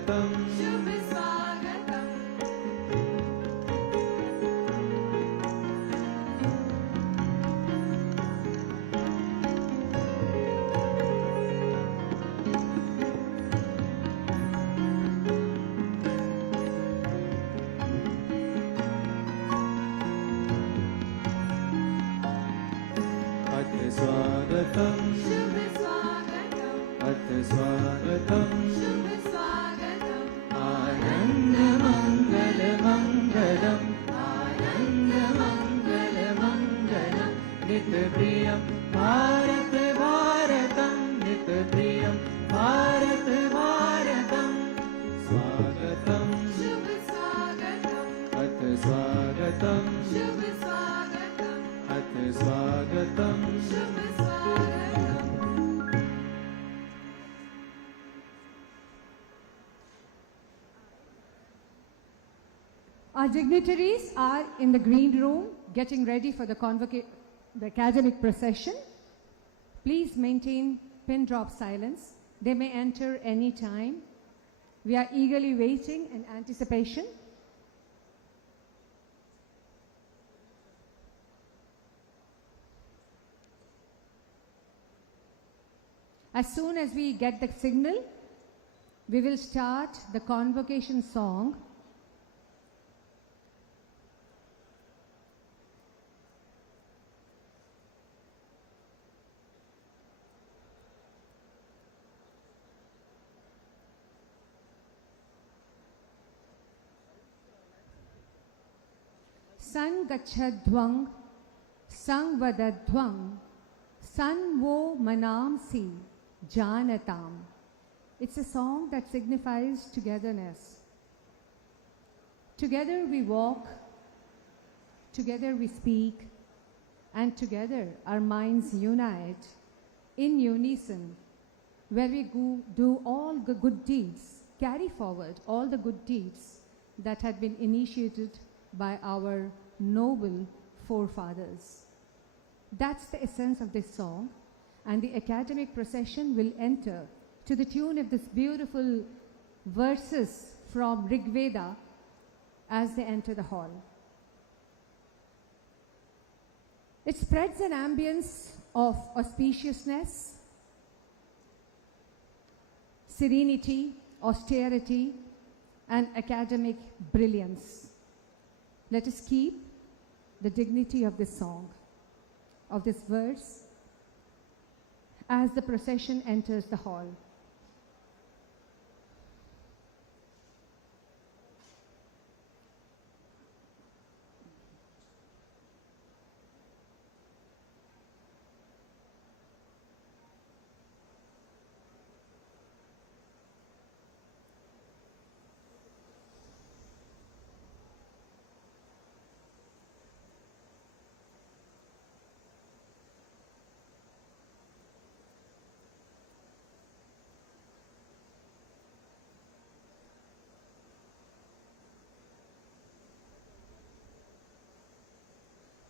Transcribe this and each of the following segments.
स्वागतम् शुभ स्वागतम् अथ स्वागतम् शुभ स्वागतम् अथ स्वागतम् शुभ स्वागतम् आनन्द मङ्गल मङ्गलम् आनन्द मङ्गल मङ्गलम् नितप्रियं भारत भारतम् नितप्रियं भारत भारतम् स्वागतम् शुभ स्वागतम् अथ स्वागतम् शुभ स्वागतम् अथ स्वागतम् शुभ स्वागतम् Our dignitaries are in the green room getting ready for the academic procession. Please maintain pin drop silence. They may enter any time. We are eagerly waiting in anticipation. As soon as we get the signal, we will start the convocation song. Sangachadvang Sangvadadvang Sanvo Manamsi Janatam. It's a song that signifies togetherness. Together we walk, together we speak, and together our minds unite in unison, where we do all the good deeds, carry forward all the good deeds that had been initiated by our noble forefathers. That's the essence of this song, and the academic procession will enter to the tune of this beautiful verses from Rig Veda as they enter the hall. It spreads an ambience of auspiciousness, serenity, austerity, and academic brilliance. Let us keep the dignity of this song, of this verse, as the procession enters the hall.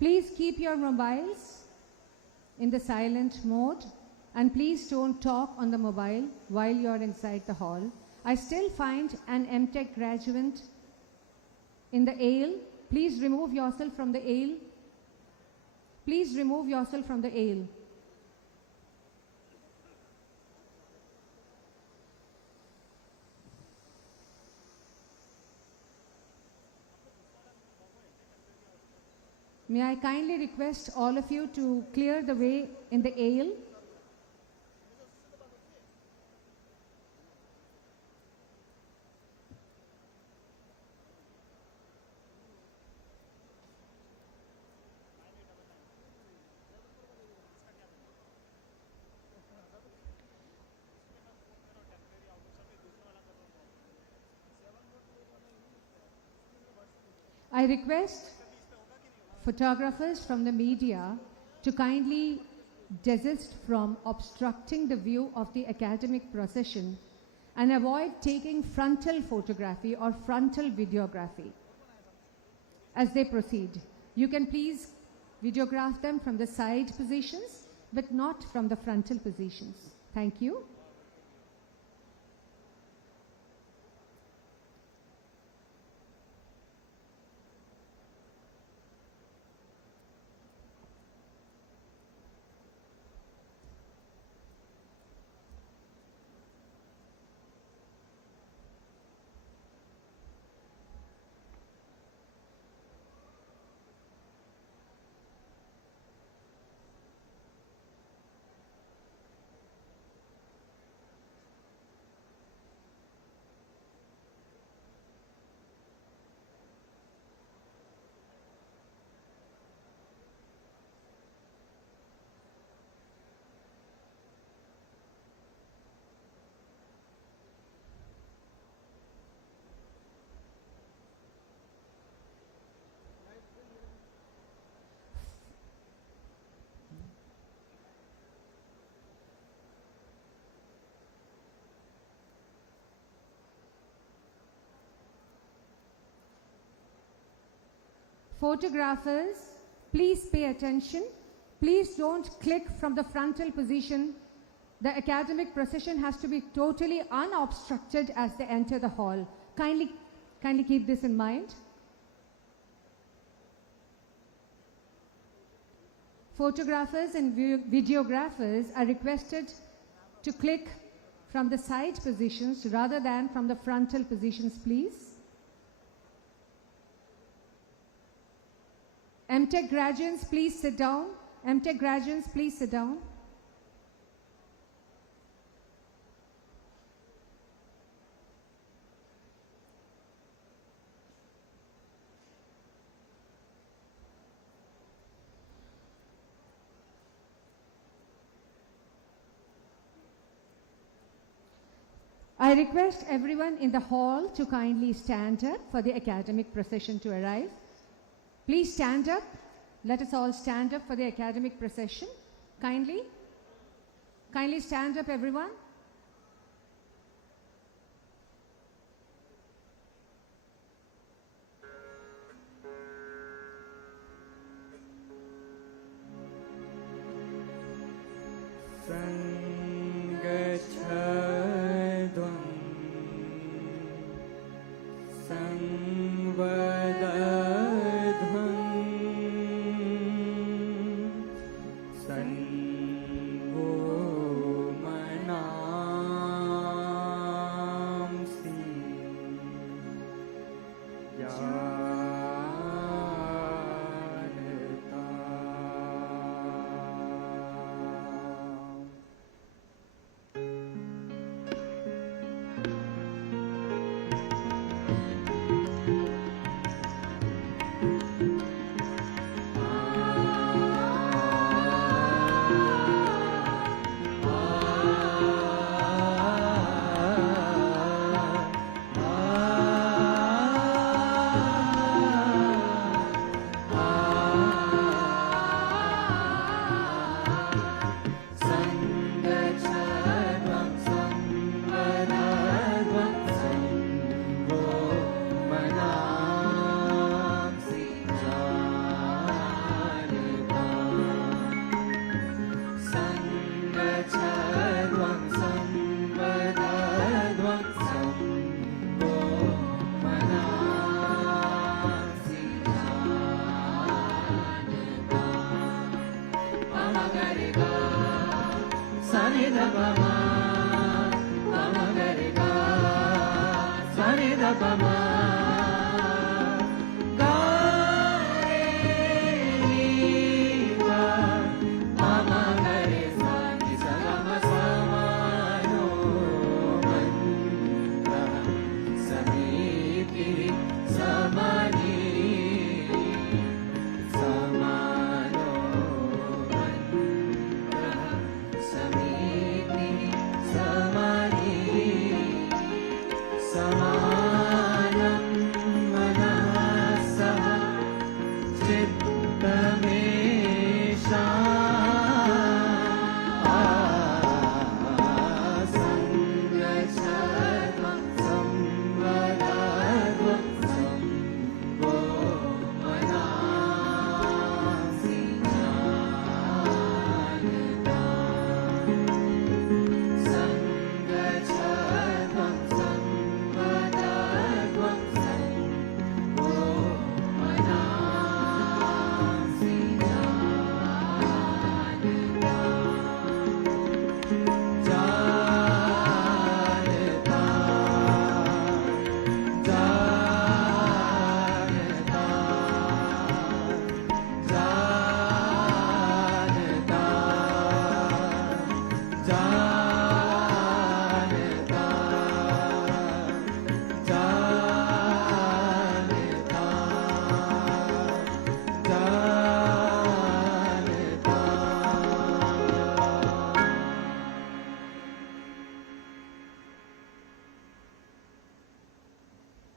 Please keep your mobiles in the silent mode, and please don't talk on the mobile while you're inside the hall. I still find an MTech graduate in the aisle. Please remove yourself from the aisle. Please remove yourself from the aisle. May I kindly request all of you to clear the way in the aisle. I request photographers from the media to kindly desist from obstructing the view of the academic procession and avoid taking frontal photography or frontal videography as they proceed. You can please videograph them from the side positions, but not from the frontal positions. Thank you. Photographers, please pay attention. Please don't click from the frontal position. The academic procession has to be totally unobstructed as they enter the hall. Kindly keep this in mind. Photographers and videographers are requested to click from the side positions rather than from the frontal positions, please. MTech graduates, please sit down. MTech graduates, please sit down. I request everyone in the hall to kindly stand up for the academic procession to arrive. Please stand up. Let us all stand up for the academic procession. Kindly stand up, everyone.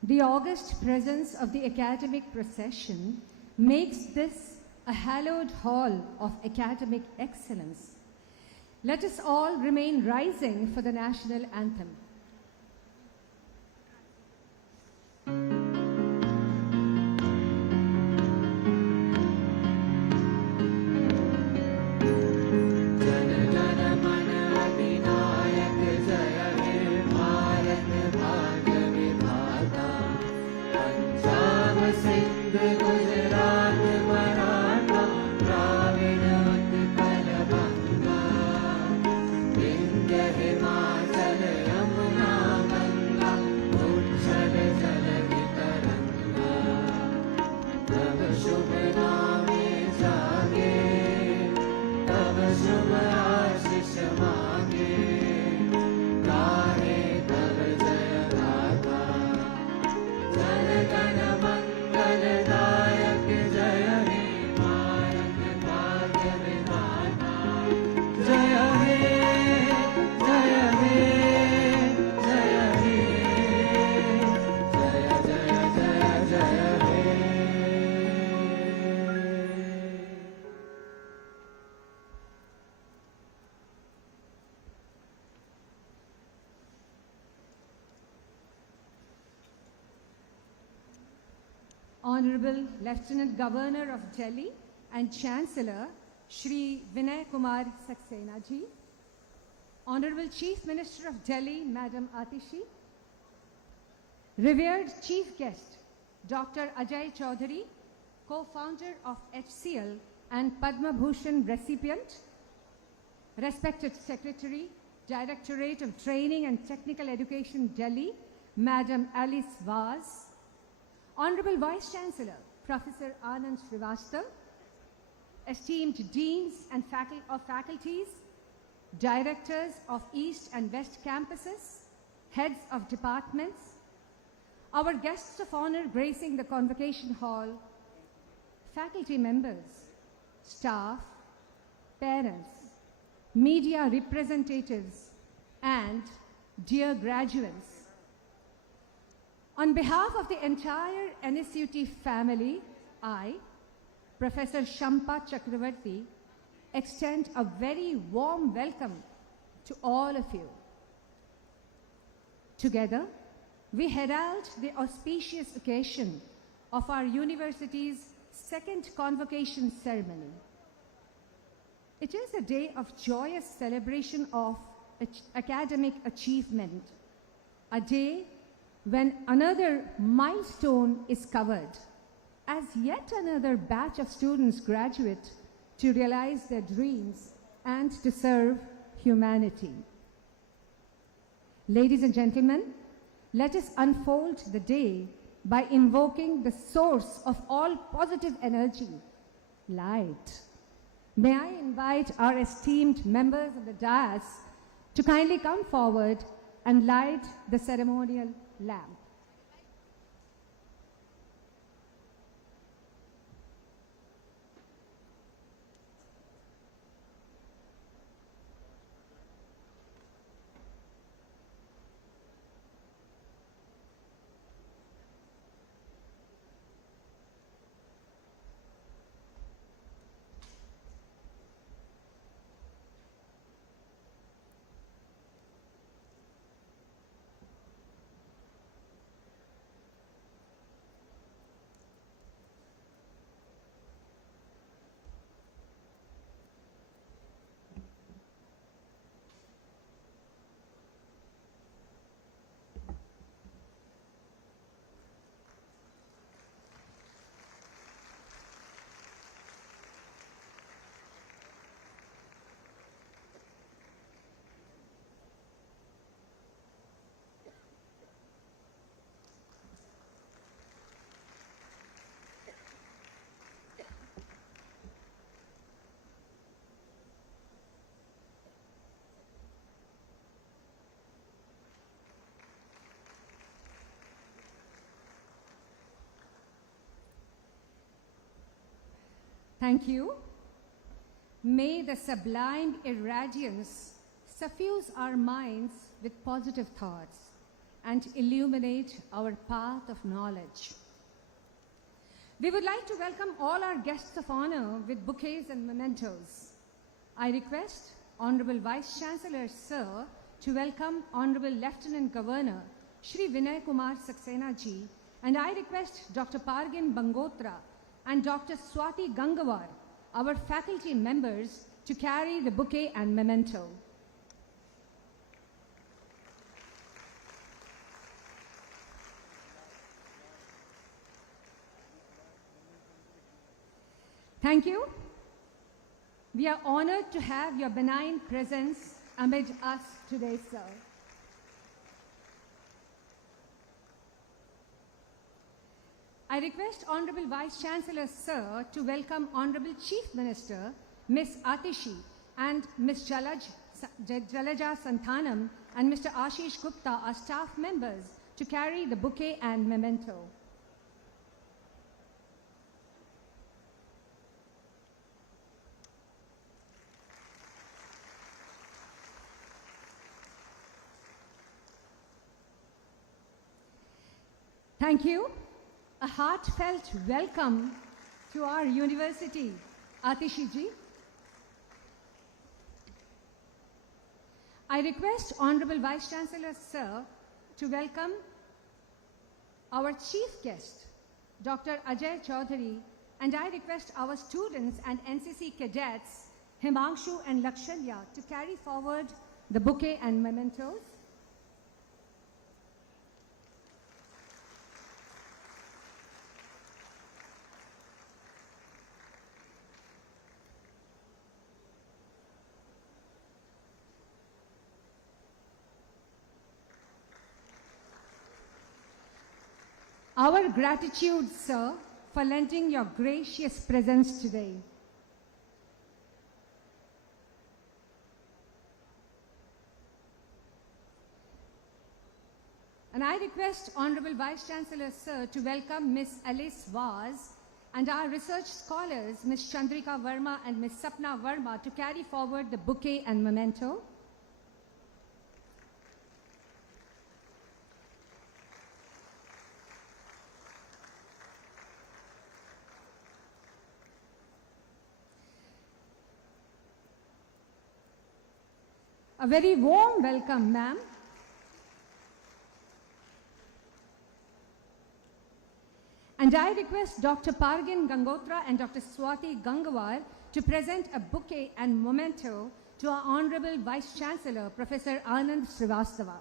The august presence of the academic procession makes this a hallowed hall of academic excellence. Let us all remain rising for the national anthem. Gujarat Maratha Dravid Utkal बंगा विंध्य हिमाचल यमुना गंगा उच्छल जलधि तरंगा तब शुभ नामे जागे तब शुभ आशीष मांगे गाहे तब जय गाथा जन गण मंगलदायक जय हे मायक भाग्य विधाता जय हे जय हे जय हे जय जय जय जय हे Honorable Lieutenant Governor of Delhi and Chancellor Shri Vinai Kumar Saxena ji, Honorable Chief Minister of Delhi Madam Atishi, revered Chief Guest Dr. Ajay Chaudhary, co-founder of HCL and Padma Bhushan recipient, respected Secretary, Directorate of Training and Technical Education Delhi Madam Alice Vaz, Honorable Vice Chancellor, Professor Anand Srivastav, esteemed deans and faculties, directors of East and West campuses, heads of departments, our guests of honor gracing the Convocation Hall, faculty members, staff, parents, media representatives, and dear graduates. On behalf of the entire NSUT family, I, Professor Shampa Chakravarti, extend a very warm welcome to all of you. Together, we herald the auspicious occasion of our university's second convocation ceremony. It is a day of joyous celebration of academic achievement, a day when another milestone is covered, as yet another batch of students graduate to realize their dreams and to serve humanity. Ladies and gentlemen, let us unfold the day by invoking the source of all positive energy, light. May I invite our esteemed members of the dais to kindly come forward and light the ceremonial lamp. Thank you. May the sublime irradiance suffuse our minds with positive thoughts and illuminate our path of knowledge. We would like to welcome all our guests of honor with bouquets and mementos. I request Honorable Vice Chancellor Sir to welcome Honorable Lieutenant Governor Shri Vinai Kumar Saxena ji, and I request Dr. Pargin Bangotra and Dr. Swati Gangawar, our faculty members, to carry the bouquet and memento. Thank you. We are honored to have your benign presence amid us today, sir. I request Honorable Vice Chancellor, sir, to welcome Honorable Chief Minister, Ms. Atishi, and Ms. Jalaja Santhanam and Mr. Ashish Gupta, our staff members, to carry the bouquet and memento. Thank you. A heartfelt welcome to our university, Atishi ji. I request Honorable Vice Chancellor, sir, to welcome our chief guest, Dr. Ajay Chaudhary, and I request our students and NCC cadets, Himanshu and Lakshalya, to carry forward the bouquet and mementos. Our gratitude, sir, for lending your gracious presence today. And I request Honorable Vice Chancellor, sir, to welcome Ms. Alice Vaz and our research scholars, Ms. Chandrika Verma and Ms. Sapna Verma, to carry forward the bouquet and memento. A very warm welcome, ma'am. And I request Dr. Pargin Gangotra and Dr. Swati Gangawal to present a bouquet and memento to our Honorable Vice Chancellor, Professor Anand Srivastava.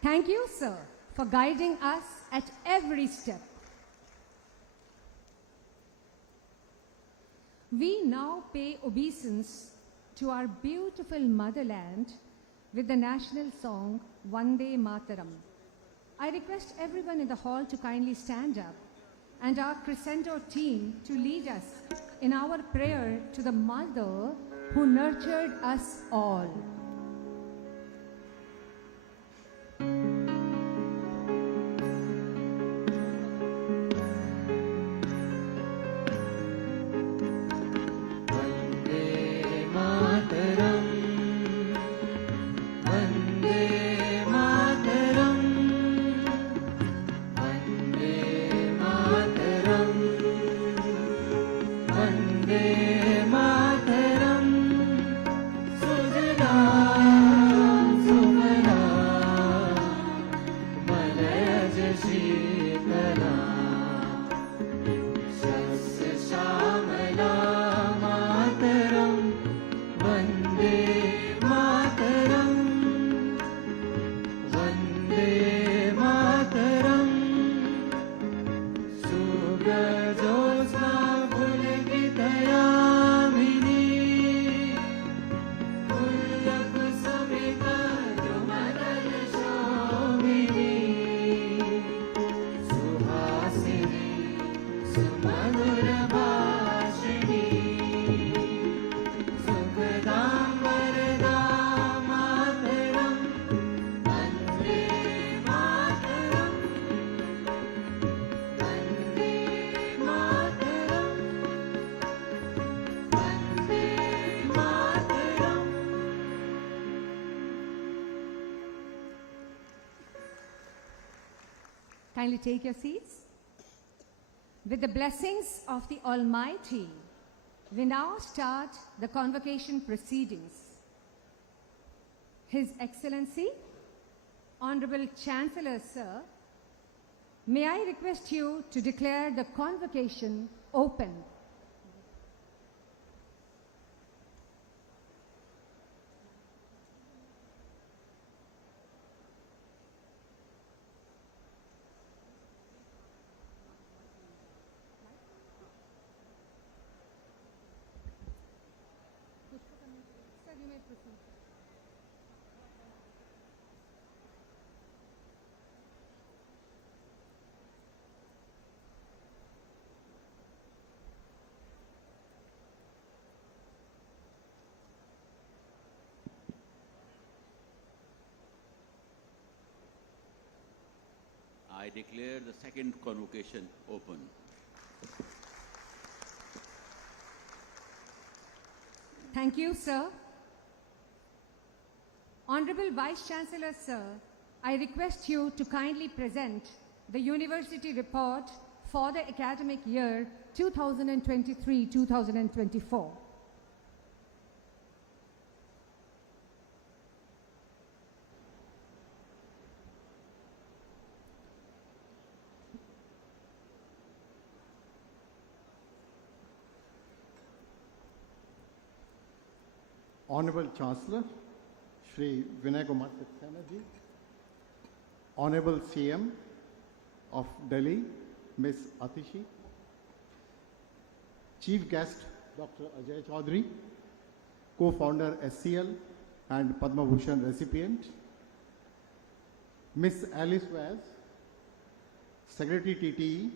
Thank you, sir, for guiding us at every step. We now pay obeisance to our beautiful motherland with the national song, Vande Mataram. I request everyone in the hall to kindly stand up and our crescendo team to lead us in our prayer to the mother who nurtured us all. Kindly take your seats. With the blessings of the Almighty, we now start the convocation proceedings. His Excellency, Honorable Chancellor, sir, may I request you to declare the convocation open? Sir, you may proceed. I declare the second convocation open. Thank you, sir. Honorable Vice Chancellor, sir, I request you to kindly present the university report for the academic year 2023-2024. Honorable Chancellor, Shri Vinai Kumar Saxena ji, Honorable CM of Delhi, Ms. Atishi, Chief Guest Dr. Ajay Chaudhary, Co-founder SCL and Padma Bhushan recipient, Ms. Alice Vaz, Secretary TTE,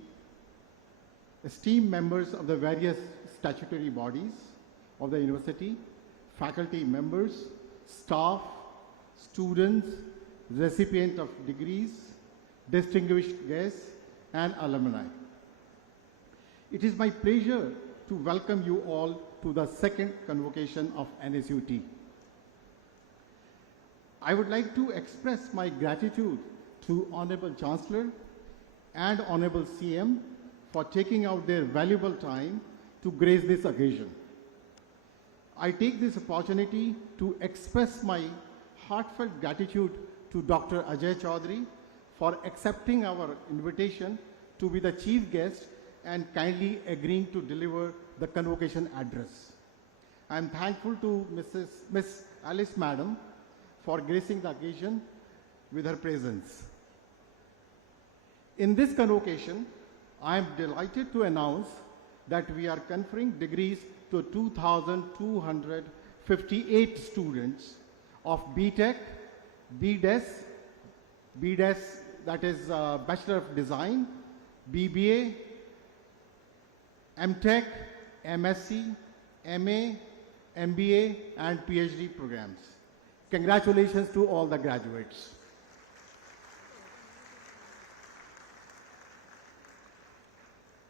esteemed members of the various statutory bodies of the university, faculty members, staff, students, recipient of degrees, distinguished guests, and alumni. It is my pleasure to welcome you all to the second convocation of NSUT. I would like to express my gratitude to Honorable Chancellor and Honorable CM for taking out their valuable time to grace this occasion. I take this opportunity to express my heartfelt gratitude to Dr. Ajay Chaudhary for accepting our invitation to be the chief guest and kindly agreeing to deliver the convocation address. I am thankful to Ms. Alice Madam for gracing the occasion with her presence. In this convocation, I am delighted to announce that we are conferring degrees to 2,258 students of BTech, BDes, that is Bachelor of Design, BBA, MTech, MSc, MA, MBA, and PhD programs. Congratulations to all the graduates.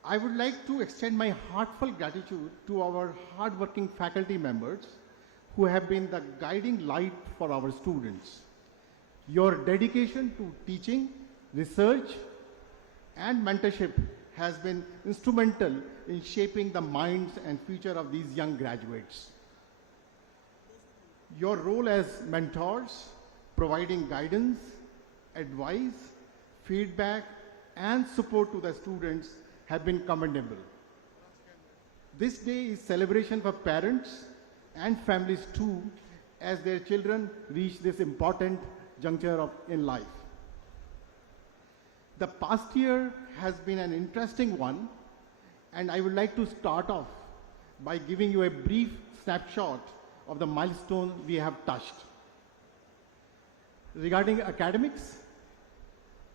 I would like to extend my heartfelt gratitude to our hardworking faculty members who have been the guiding light for our students. Your dedication to teaching, research, and mentorship has been instrumental in shaping the minds and future of these young graduates. Your role as mentors, providing guidance, advice, feedback, and support to the students have been commendable. This day is celebration for parents and families too, as their children reach this important juncture in life. The past year has been an interesting one, and I would like to start off by giving you a brief snapshot of the milestone we have touched. Regarding academics,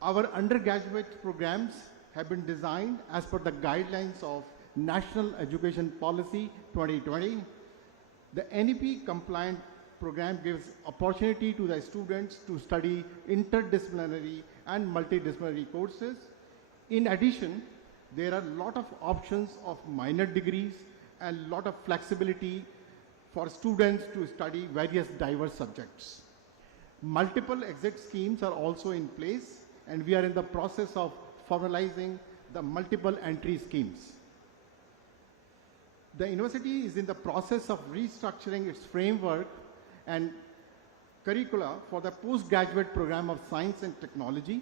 our undergraduate programs have been designed as per the guidelines of National Education Policy 2020. The NEP compliant program gives opportunity to the students to study interdisciplinary and multidisciplinary courses. In addition, there are a lot of options of minor degrees and a lot of flexibility for students to study various diverse subjects. Multiple exit schemes are also in place, and we are in the process of formalizing the multiple entry schemes. The university is in the process of restructuring its framework and curricula for the postgraduate program of science and technology.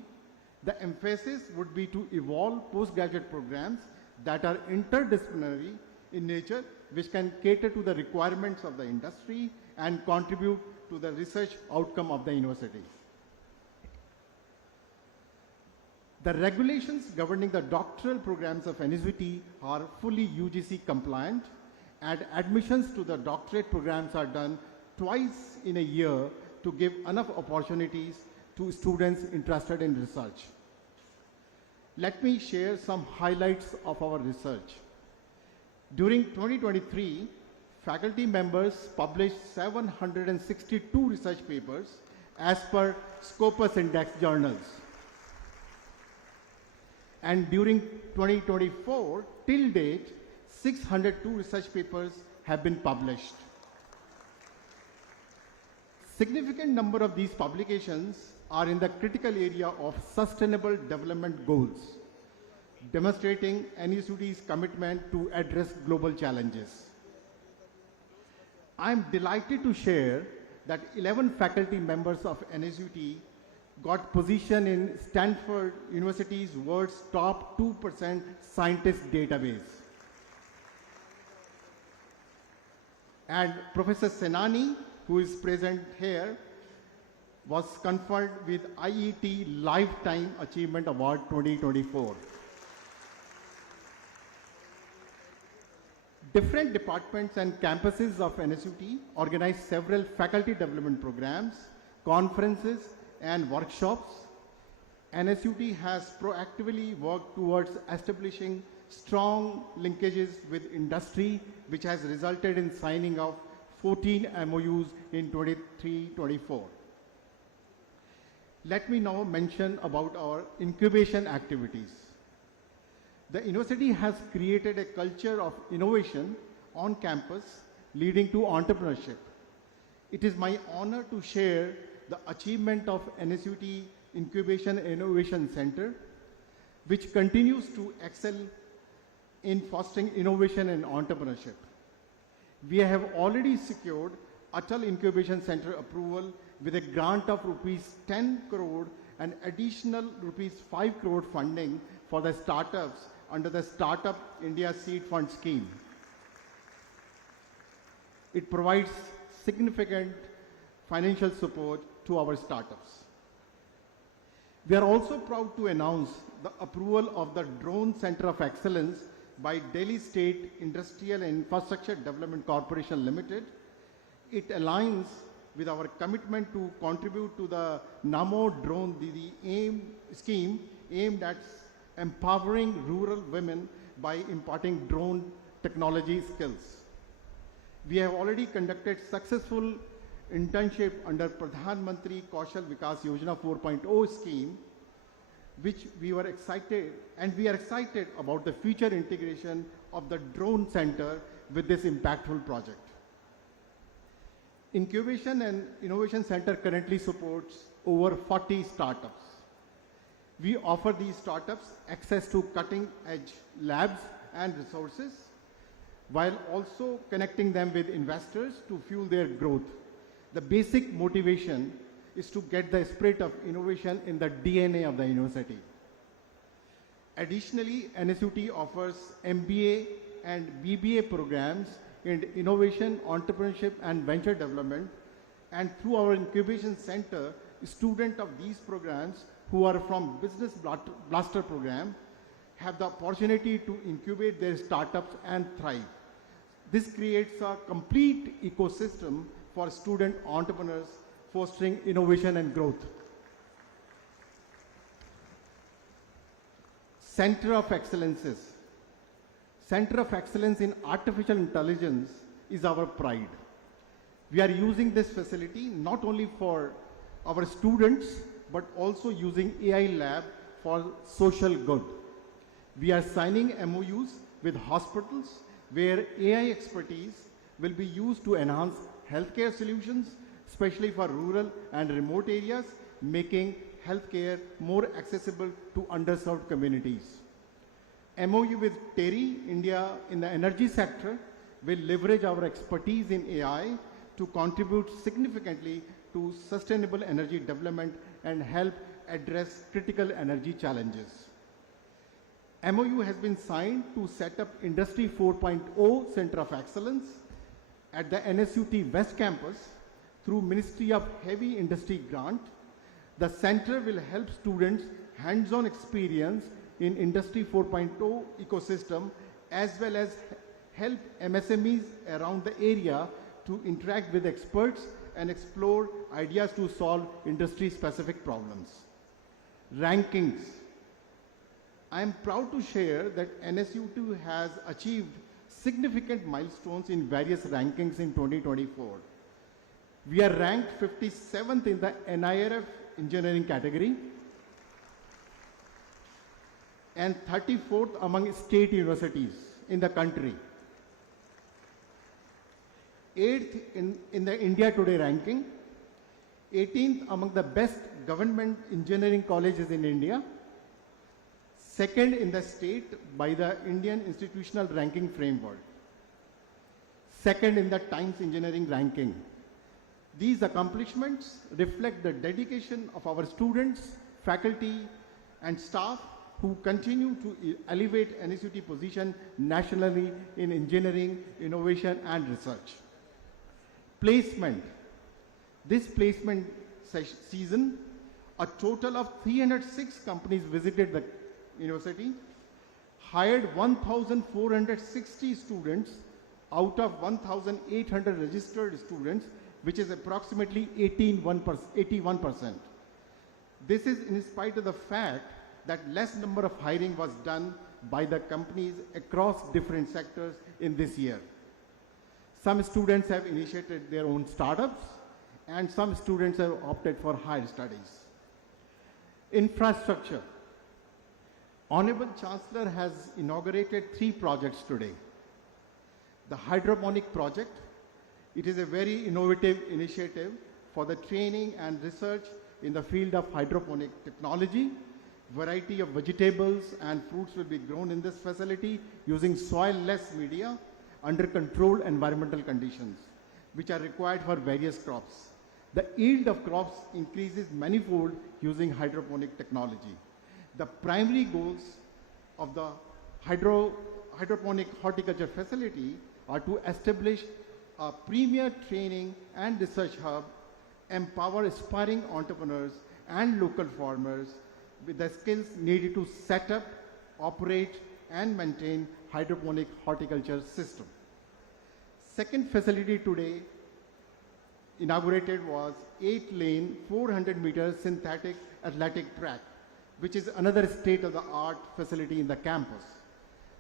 The emphasis would be to evolve postgraduate programs that are interdisciplinary in nature, which can cater to the requirements of the industry and contribute to the research outcome of the university. The regulations governing the doctoral programs of NSUT are fully UGC compliant, and admissions to the doctorate programs are done twice in a year to give enough opportunities to students interested in research. Let me share some highlights of our research. During 2023, faculty members published 762 research papers as per Scopus Index journals. And during 2024, till date, 602 research papers have been published. Significant number of these publications are in the critical area of sustainable development goals, demonstrating NSUT's commitment to address global challenges. I am delighted to share that 11 faculty members of NSUT got position in Stanford University's world's top 2% scientist database. And Professor Senani, who is present here, was conferred with IET Lifetime Achievement Award 2024. Different departments and campuses of NSUT organize several faculty development programs, conferences, and workshops. NSUT has proactively worked towards establishing strong linkages with industry, which has resulted in signing of 14 MOUs in 23-24. Let me now mention about our incubation activities. The university has created a culture of innovation on campus, leading to entrepreneurship. It is my honor to share the achievement of NSUT Incubation Innovation Center, which continues to excel in fostering innovation and entrepreneurship. We have already secured Atal Incubation Center approval with a grant of rupees 10 crore and additional rupees 5 crore funding for the startups under the Startup India Seed Fund scheme. It provides significant financial support to our startups. We are also proud to announce the approval of the Drone Center of Excellence by Delhi State Industrial and Infrastructure Development Corporation Limited. It aligns with our commitment to contribute to the Namo Drone Didi scheme aimed at empowering rural women by imparting drone technology skills. We have already conducted successful internship under Pradhan Mantri Kaushal Vikas Yojana 4.0 scheme, which we are excited about the future integration of the Drone Center with this impactful project. Incubation and Innovation Center currently supports over 40 startups. We offer these startups access to cutting-edge labs and resources, while also connecting them with investors to fuel their growth. The basic motivation is to get the spirit of innovation in the DNA of the university. Additionally, NSUT offers MBA and BBA programs in innovation, entrepreneurship, and venture development. And through our incubation center, students of these programs who are from Business Blaster program have the opportunity to incubate their startups and thrive. This creates a complete ecosystem for student entrepreneurs, fostering innovation and growth. Center of Excellences. Center of Excellence in Artificial Intelligence is our pride. We are using this facility not only for our students, but also using AI lab for social good. We are signing MOUs with hospitals where AI expertise will be used to enhance healthcare solutions, especially for rural and remote areas, making healthcare more accessible to underserved communities. MOU with TERI India in the energy sector will leverage our expertise in AI to contribute significantly to sustainable energy development and help address critical energy challenges. MOU has been signed to set up Industry 4.0 Center of Excellence at the NSUT West Campus through Ministry of Heavy Industry grant. The center will help students hands-on experience in Industry 4.0 ecosystem as well as help MSMEs around the area to interact with experts and explore ideas to solve industry-specific problems. Rankings. I am proud to share that NSUT has achieved significant milestones in various rankings in 2024. We are ranked 57th in the NIRF engineering category and 34th among state universities in the country. 8th in the India Today ranking, 18th among the best government engineering colleges in India, 2nd in the state by the Indian Institutional Ranking Framework, 2nd in the Times Engineering ranking. These accomplishments reflect the dedication of our students, faculty, and staff who continue to elevate NSUT position nationally in engineering, innovation, and research. Placement. This placement season, a total of 306 companies visited the university, hired 1,460 students out of 1,800 registered students, which is approximately 81%. This is in spite of the fact that less number of hiring was done by the companies across different sectors in this year. Some students have initiated their own startups, and some students have opted for higher studies. Infrastructure. Honorable Chancellor has inaugurated 3 projects today. The hydroponic project, it is a very innovative initiative for the training and research in the field of hydroponic technology. Variety of vegetables and fruits will be grown in this facility using soil-less media under controlled environmental conditions, which are required for various crops. The yield of crops increases manifold using hydroponic technology. The primary goals of the hydroponic horticulture facility are to establish a premier training and research hub, empower aspiring entrepreneurs and local farmers with the skills needed to set up, operate, and maintain hydroponic horticulture system. Second facility today inaugurated was 8-lane, 400-meter synthetic athletic track, which is another state-of-the-art facility in the campus.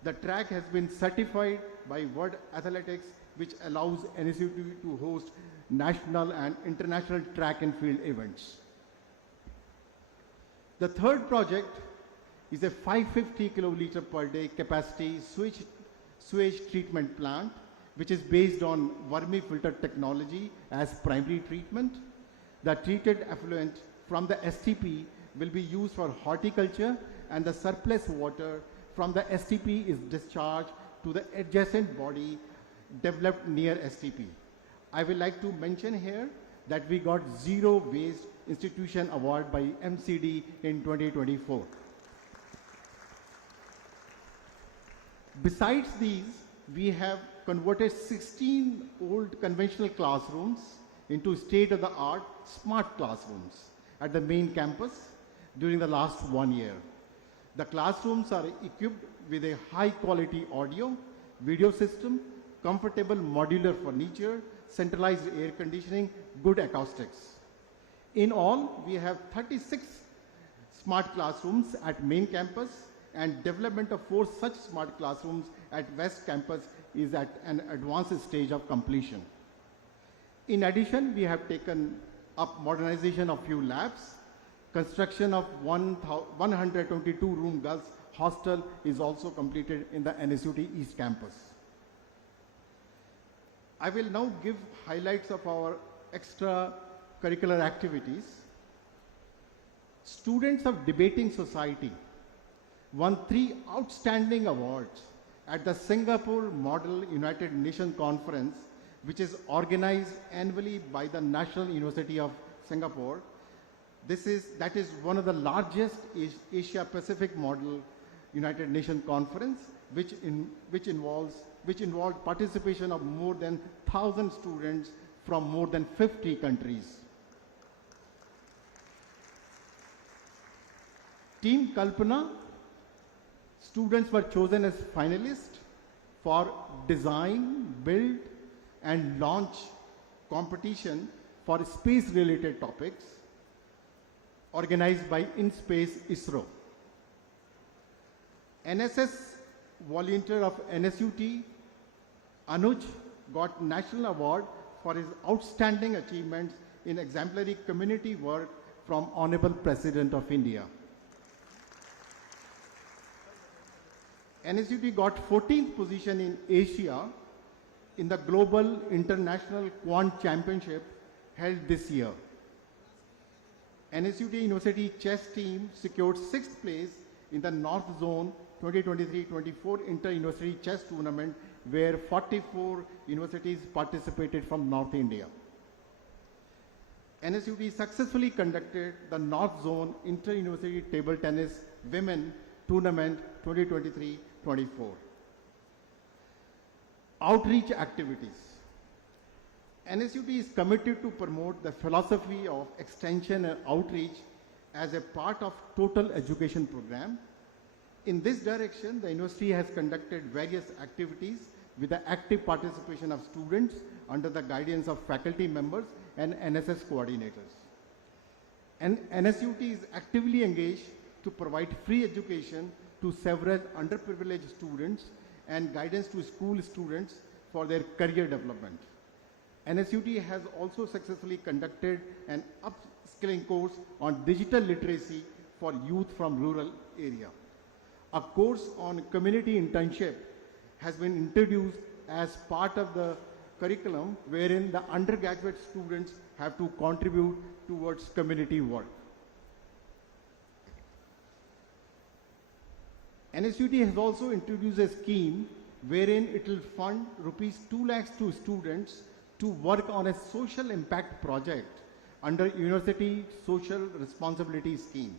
The track has been certified by World Athletics, which allows NSUT to host national and international track and field events. The third project is a 550 kiloliter per day capacity sewage treatment plant, which is based on vermi-filter technology as primary treatment. The treated effluent from the STP will be used for horticulture, and the surplus water from the STP is discharged to the adjacent body developed near STP. I would like to mention here that we got Zero Waste Institution Award by MCD in 2024. Besides these, we have converted 16 old conventional classrooms into state-of-the-art smart classrooms at the main campus during the last 1 year. The classrooms are equipped with a high-quality audio, video system, comfortable modular furniture, centralized air conditioning, good acoustics. In all, we have 36 smart classrooms at main campus, and development of 4 such smart classrooms at West Campus is at an advanced stage of completion. In addition, we have taken up modernization of few labs. Construction of 122-room girls hostel is also completed in the NSUT East Campus. I will now give highlights of our extracurricular activities. Students of Debating Society won 3 outstanding awards at the Singapore Model United Nations Conference, which is organized annually by the National University of Singapore. That is one of the largest Asia Pacific Model United Nations Conference, which involved participation of more than 1,000 students from more than 50 countries. Team Kalpana, students were chosen as finalists for design, build, and launch competition for space-related topics organized by InSpace ISRO. NSS volunteer of NSUT, Anuj, got National Award for his outstanding achievements in exemplary community work from Hon'ble President of India. NSUT got 14th position in Asia in the Global International Quant Championship held this year. NSUT University chess team secured 6th place in the North Zone 2023-24 Inter-University Chess Tournament, where 44 universities participated from North India. NSUT successfully conducted the North Zone Inter-University Table Tennis Women Tournament 2023-24. Outreach activities. NSUT is committed to promote the philosophy of extension and outreach as a part of total education program. In this direction, the university has conducted various activities with the active participation of students under the guidance of faculty members and NSS coordinators. And NSUT is actively engaged to provide free education to several underprivileged students and guidance to school students for their career development. NSUT has also successfully conducted an upskilling course on digital literacy for youth from rural area. A course on community internship has been introduced as part of the curriculum, wherein the undergraduate students have to contribute towards community work. NSUT has also introduced a scheme wherein it will fund rupees 2 lakhs to students to work on a social impact project under University Social Responsibility Scheme.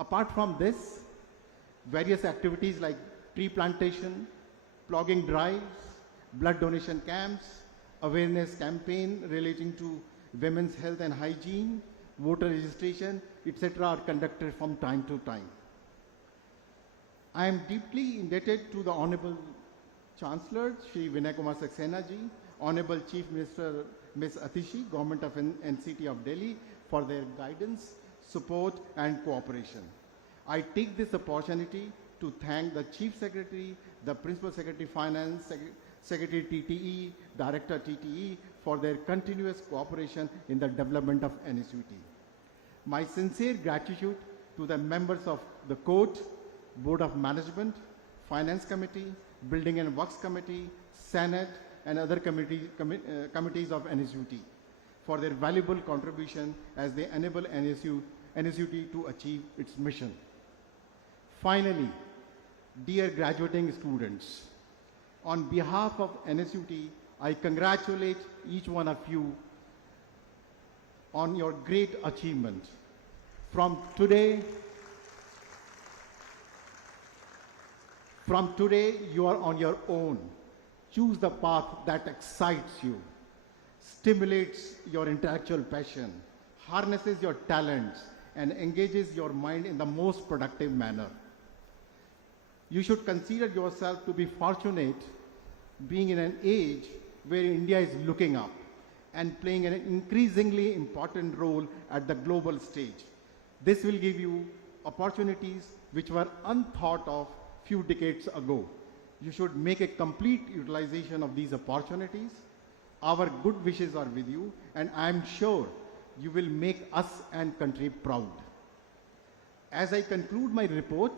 Apart from this, various activities like tree plantation, plogging drives, blood donation camps, awareness campaign relating to women's health and hygiene, voter registration, etc. are conducted from time to time. I am deeply indebted to the Honorable Chancellor, Shri Vinai Kumar Saxena ji, Honorable Chief Minister Ms. Atishi, Government of NCT of Delhi, for their guidance, support and cooperation. I take this opportunity to thank the Chief Secretary, the Principal Secretary Finance, Secretary TTE, Director TTE for their continuous cooperation in the development of NSUT. My sincere gratitude to the members of the Court, Board of Management, Finance Committee, Building and Works Committee, Senate, and other committees of NSUT for their valuable contribution as they enable NSUT to achieve its mission. Finally, dear graduating students, on behalf of NSUT, I congratulate each one of you on your great achievement. From today, you are on your own. Choose the path that excites you, stimulates your intellectual passion, harnesses your talents, and engages your mind in the most productive manner. You should consider yourself to be fortunate being in an age where India is looking up and playing an increasingly important role at the global stage. This will give you opportunities which were unthought of few decades ago. You should make a complete utilization of these opportunities. Our good wishes are with you, and I am sure you will make us and country proud. As I conclude my report,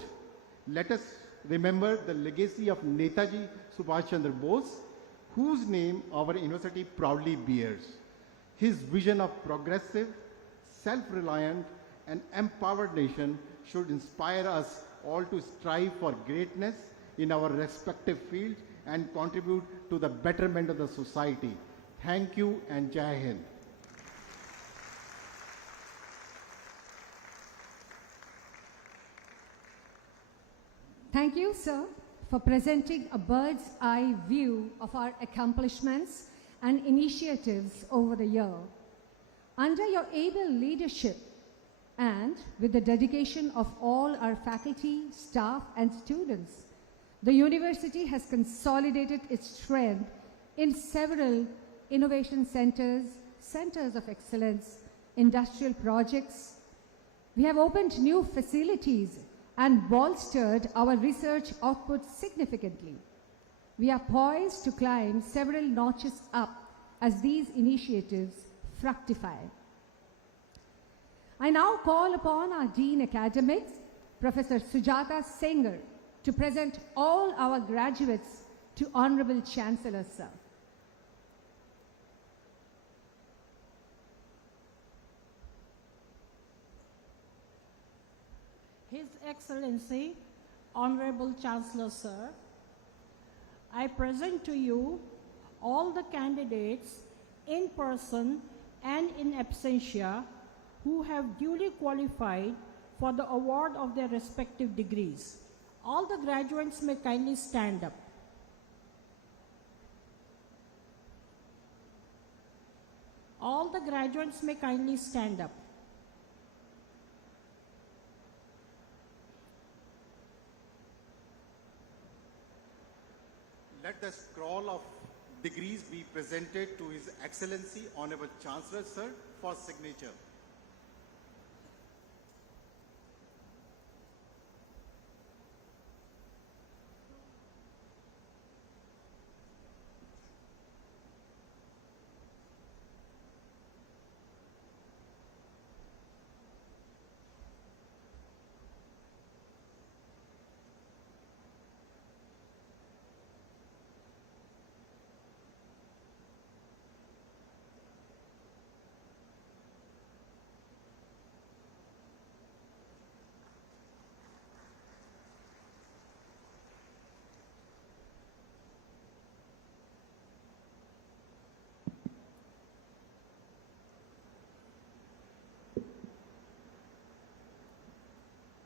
let us remember the legacy of Netaji Subhas, whose name our university proudly bears. His vision of progressive, self-reliant, and empowered nation should inspire us all to strive for greatness in our respective fields and contribute to the betterment of the society. Thank you and Jai Hind. Thank you, sir, for presenting a bird's eye view of our accomplishments and initiatives over the year. Under your able leadership and with the dedication of all our faculty, staff, and students, the university has consolidated its strength in several innovation centers, centers of excellence, industrial projects. We have opened new facilities and bolstered our research output significantly. We are poised to climb several notches up as these initiatives fructify. I now call upon our Dean Academics, Professor Sujata Sengar, to present all our graduates to Honorable Chancellor, sir. His Excellency, Honorable Chancellor, sir, I present to you all the candidates in person and in absentia who have duly qualified for the award of their respective degrees. All the graduates may kindly stand up. All the graduates may kindly stand up. Let the scroll of degrees be presented to His Excellency Honorable Chancellor, sir, for signature.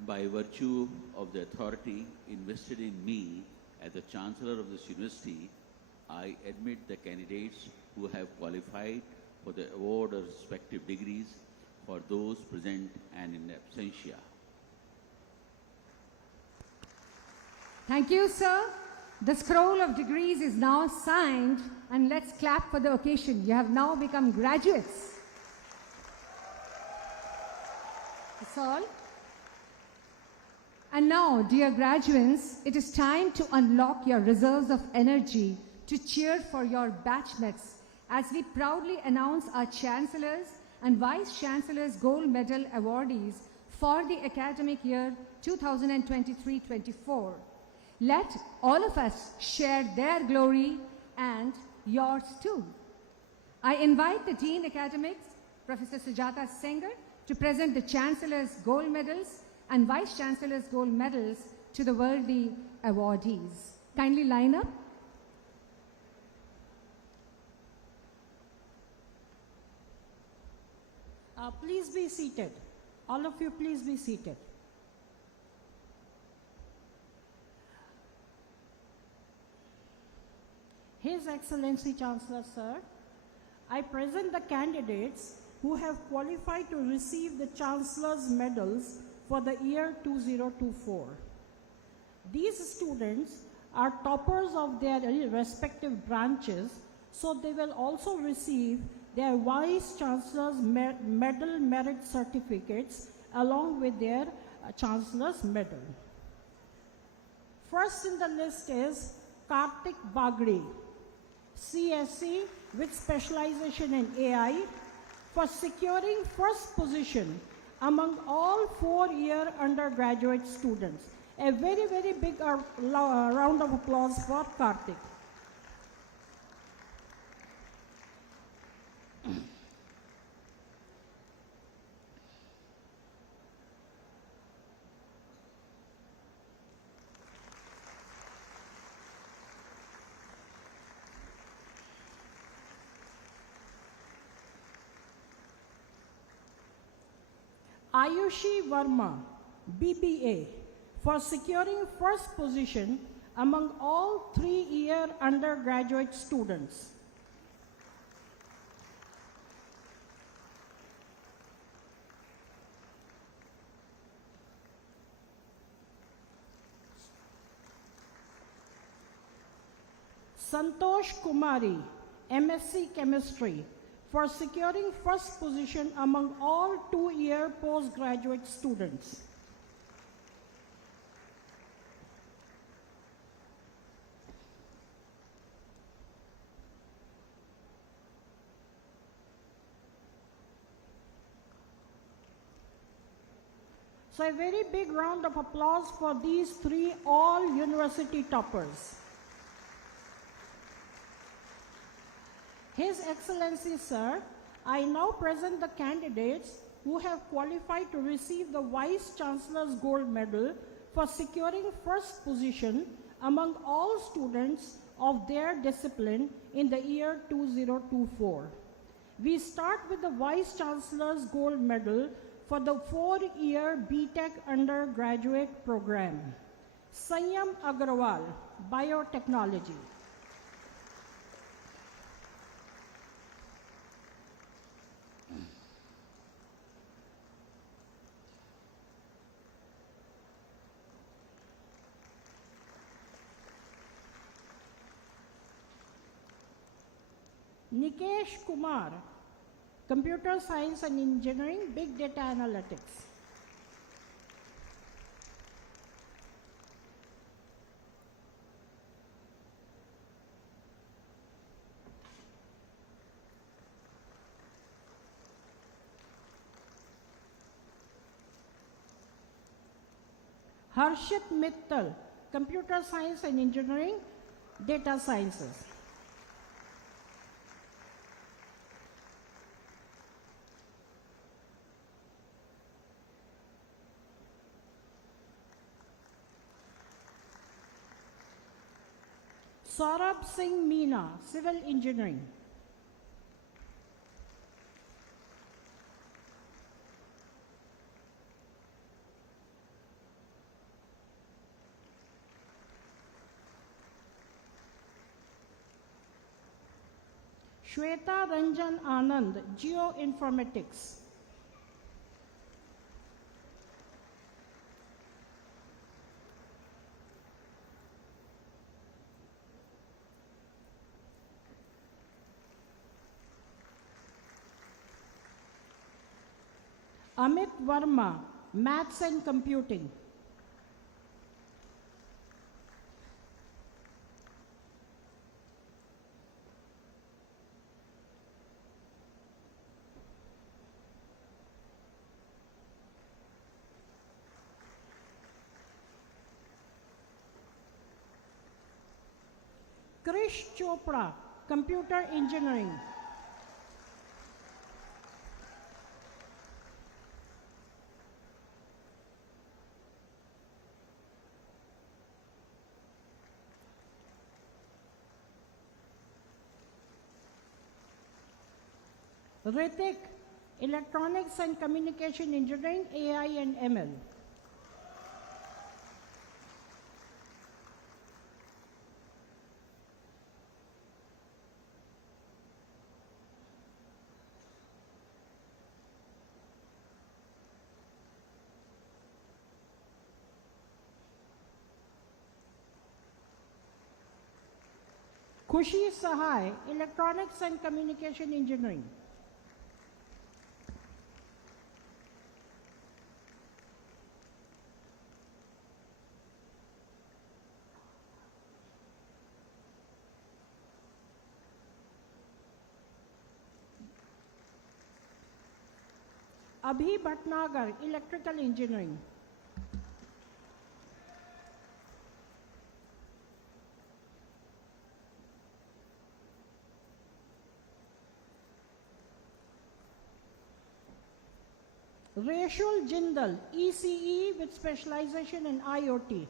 By virtue of the authority invested in me as the Chancellor of this university, I admit the candidates who have qualified for the award of respective degrees for those present and in absentia. Thank you, sir. The scroll of degrees is now signed, and let's clap for the occasion. You have now become graduates. That's all. And now, dear graduates, it is time to unlock your reserves of energy to cheer for your batchmates as we proudly announce our Chancellors and Vice Chancellors Gold Medal awardees for the academic year 2023-24. Let all of us share their glory and yours too. I invite the Dean Academics, Professor Sujata Sengar, to present the Chancellor's Gold Medals and Vice Chancellor's Gold Medals to the worthy awardees. Kindly line up. Please be seated. All of you, please be seated. His Excellency Chancellor, sir, I present the candidates who have qualified to receive the Chancellor's medals for the year 2024. These students are toppers of their respective branches, so they will also receive their Vice Chancellor's Medal Merit Certificates along with their Chancellor's Medal. First in the list is Kartik Bagri, CSC with specialization in AI, for securing first position among all four-year undergraduate students. A very, very big round of applause for Kartik. Ayushi Verma, BBA, for securing first position among all 3-year undergraduate students. Santosh Kumari, MSc Chemistry, for securing first position among all 2-year postgraduate students. So a very big round of applause for these 3 all university toppers. His Excellency, Sir, I now present the candidates who have qualified to receive the Vice Chancellor's Gold Medal for securing first position among all students of their discipline in the year 2024. We start with the Vice Chancellor's Gold Medal for the 4-year BTech undergraduate program. Sanyam Agrawal, Biotechnology. Nikesh Kumar, Computer Science and Engineering, Big Data Analytics. Harshit Mittal, Computer Science and Engineering, Data Sciences. Saurabh Singh Meena, Civil Engineering. Shweta Ranjan Anand, Geoinformatics. Amit Verma, Maths and Computing. Krish Chopra, Computer Engineering. Ritik, Electronics and Communication Engineering, AI and ML. Khushi Sahai, Electronics and Communication Engineering. Abhi Bhatnagar, Electrical Engineering. Reshul Jindal, ECE with specialization in IoT.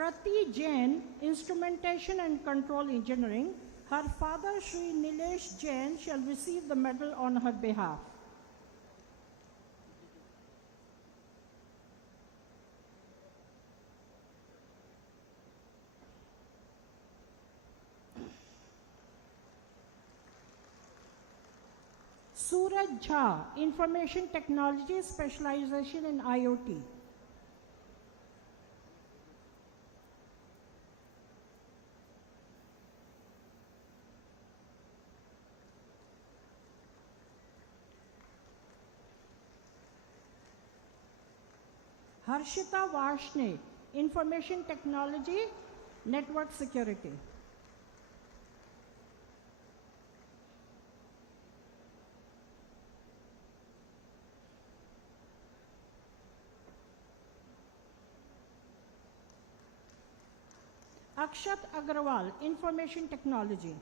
Krati Jain, Instrumentation and Control Engineering. Her father, Shri Nilesh Jain, shall receive the medal on her behalf. Suraj Jha, Information Technology, Specialization in IoT. Harshita Vashne, Information Technology, Network Security. Akshat Agrawal, Information Technology.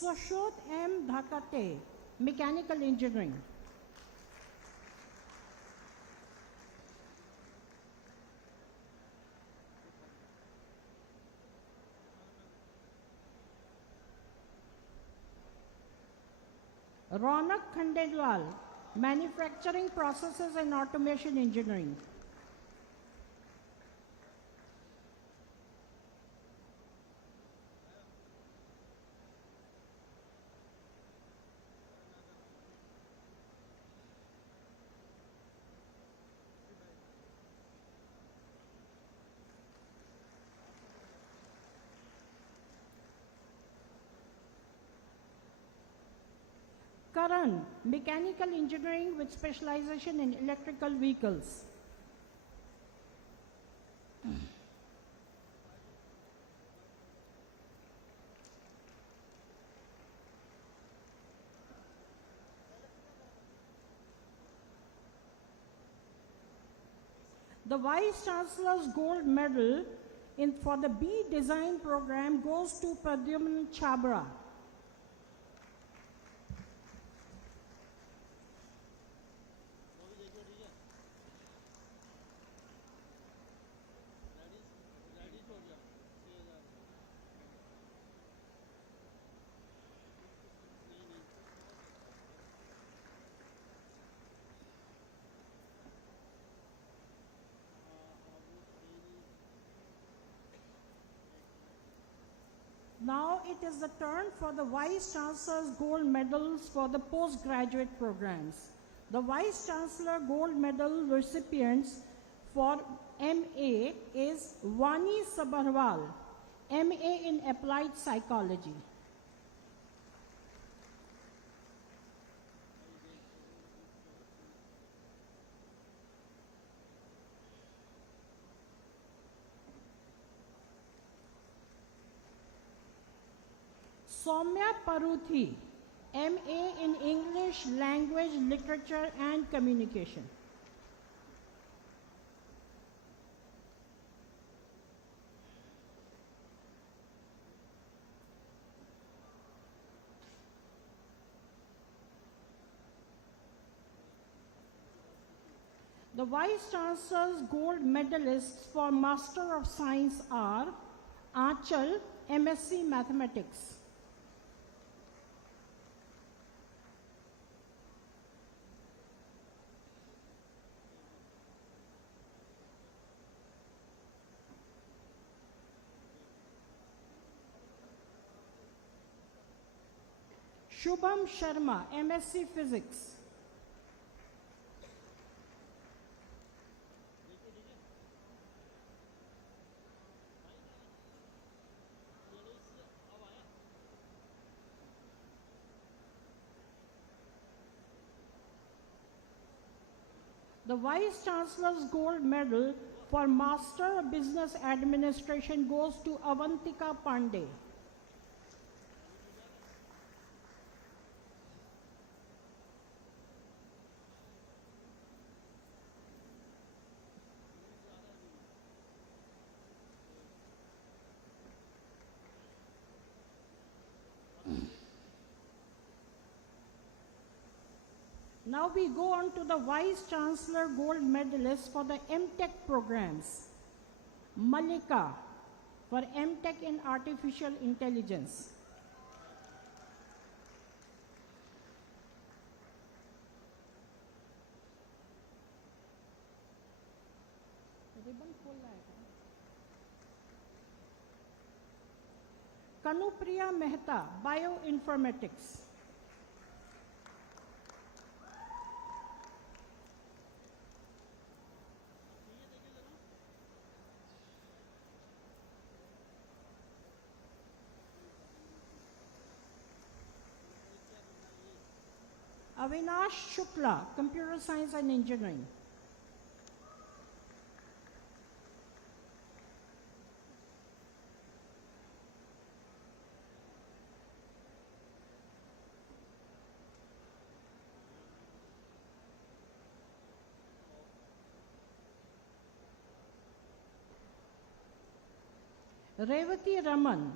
Sashot M. Dhakate, Mechanical Engineering. Ronak Khandelwal, Manufacturing Processes and Automation Engineering. Karan, Mechanical Engineering with specialization in electrical vehicles. The Vice Chancellor's Gold Medal for the B Design program goes to Pradyumna Chabra. Now it is the turn for the Vice Chancellor's Gold Medals for the postgraduate programs. The Vice Chancellor Gold Medal recipients for MA is Vani Sabharwal, MA in Applied Psychology. Soumya Paruthi, MA in English Language, Literature and Communication. The Vice Chancellor's Gold Medalists for Master of Science are Aanchal, MSc Mathematics. Shubham Sharma, MSc Physics. The Vice Chancellor's Gold Medal for Master of Business Administration goes to Avantika Pandey. Now we go on to the Vice Chancellor Gold Medalist for the MTech programs. Malika for MTech in Artificial Intelligence. Kanupriya Mehta, Bioinformatics. Avinash Shukla, Computer Science and Engineering. Revati Raman,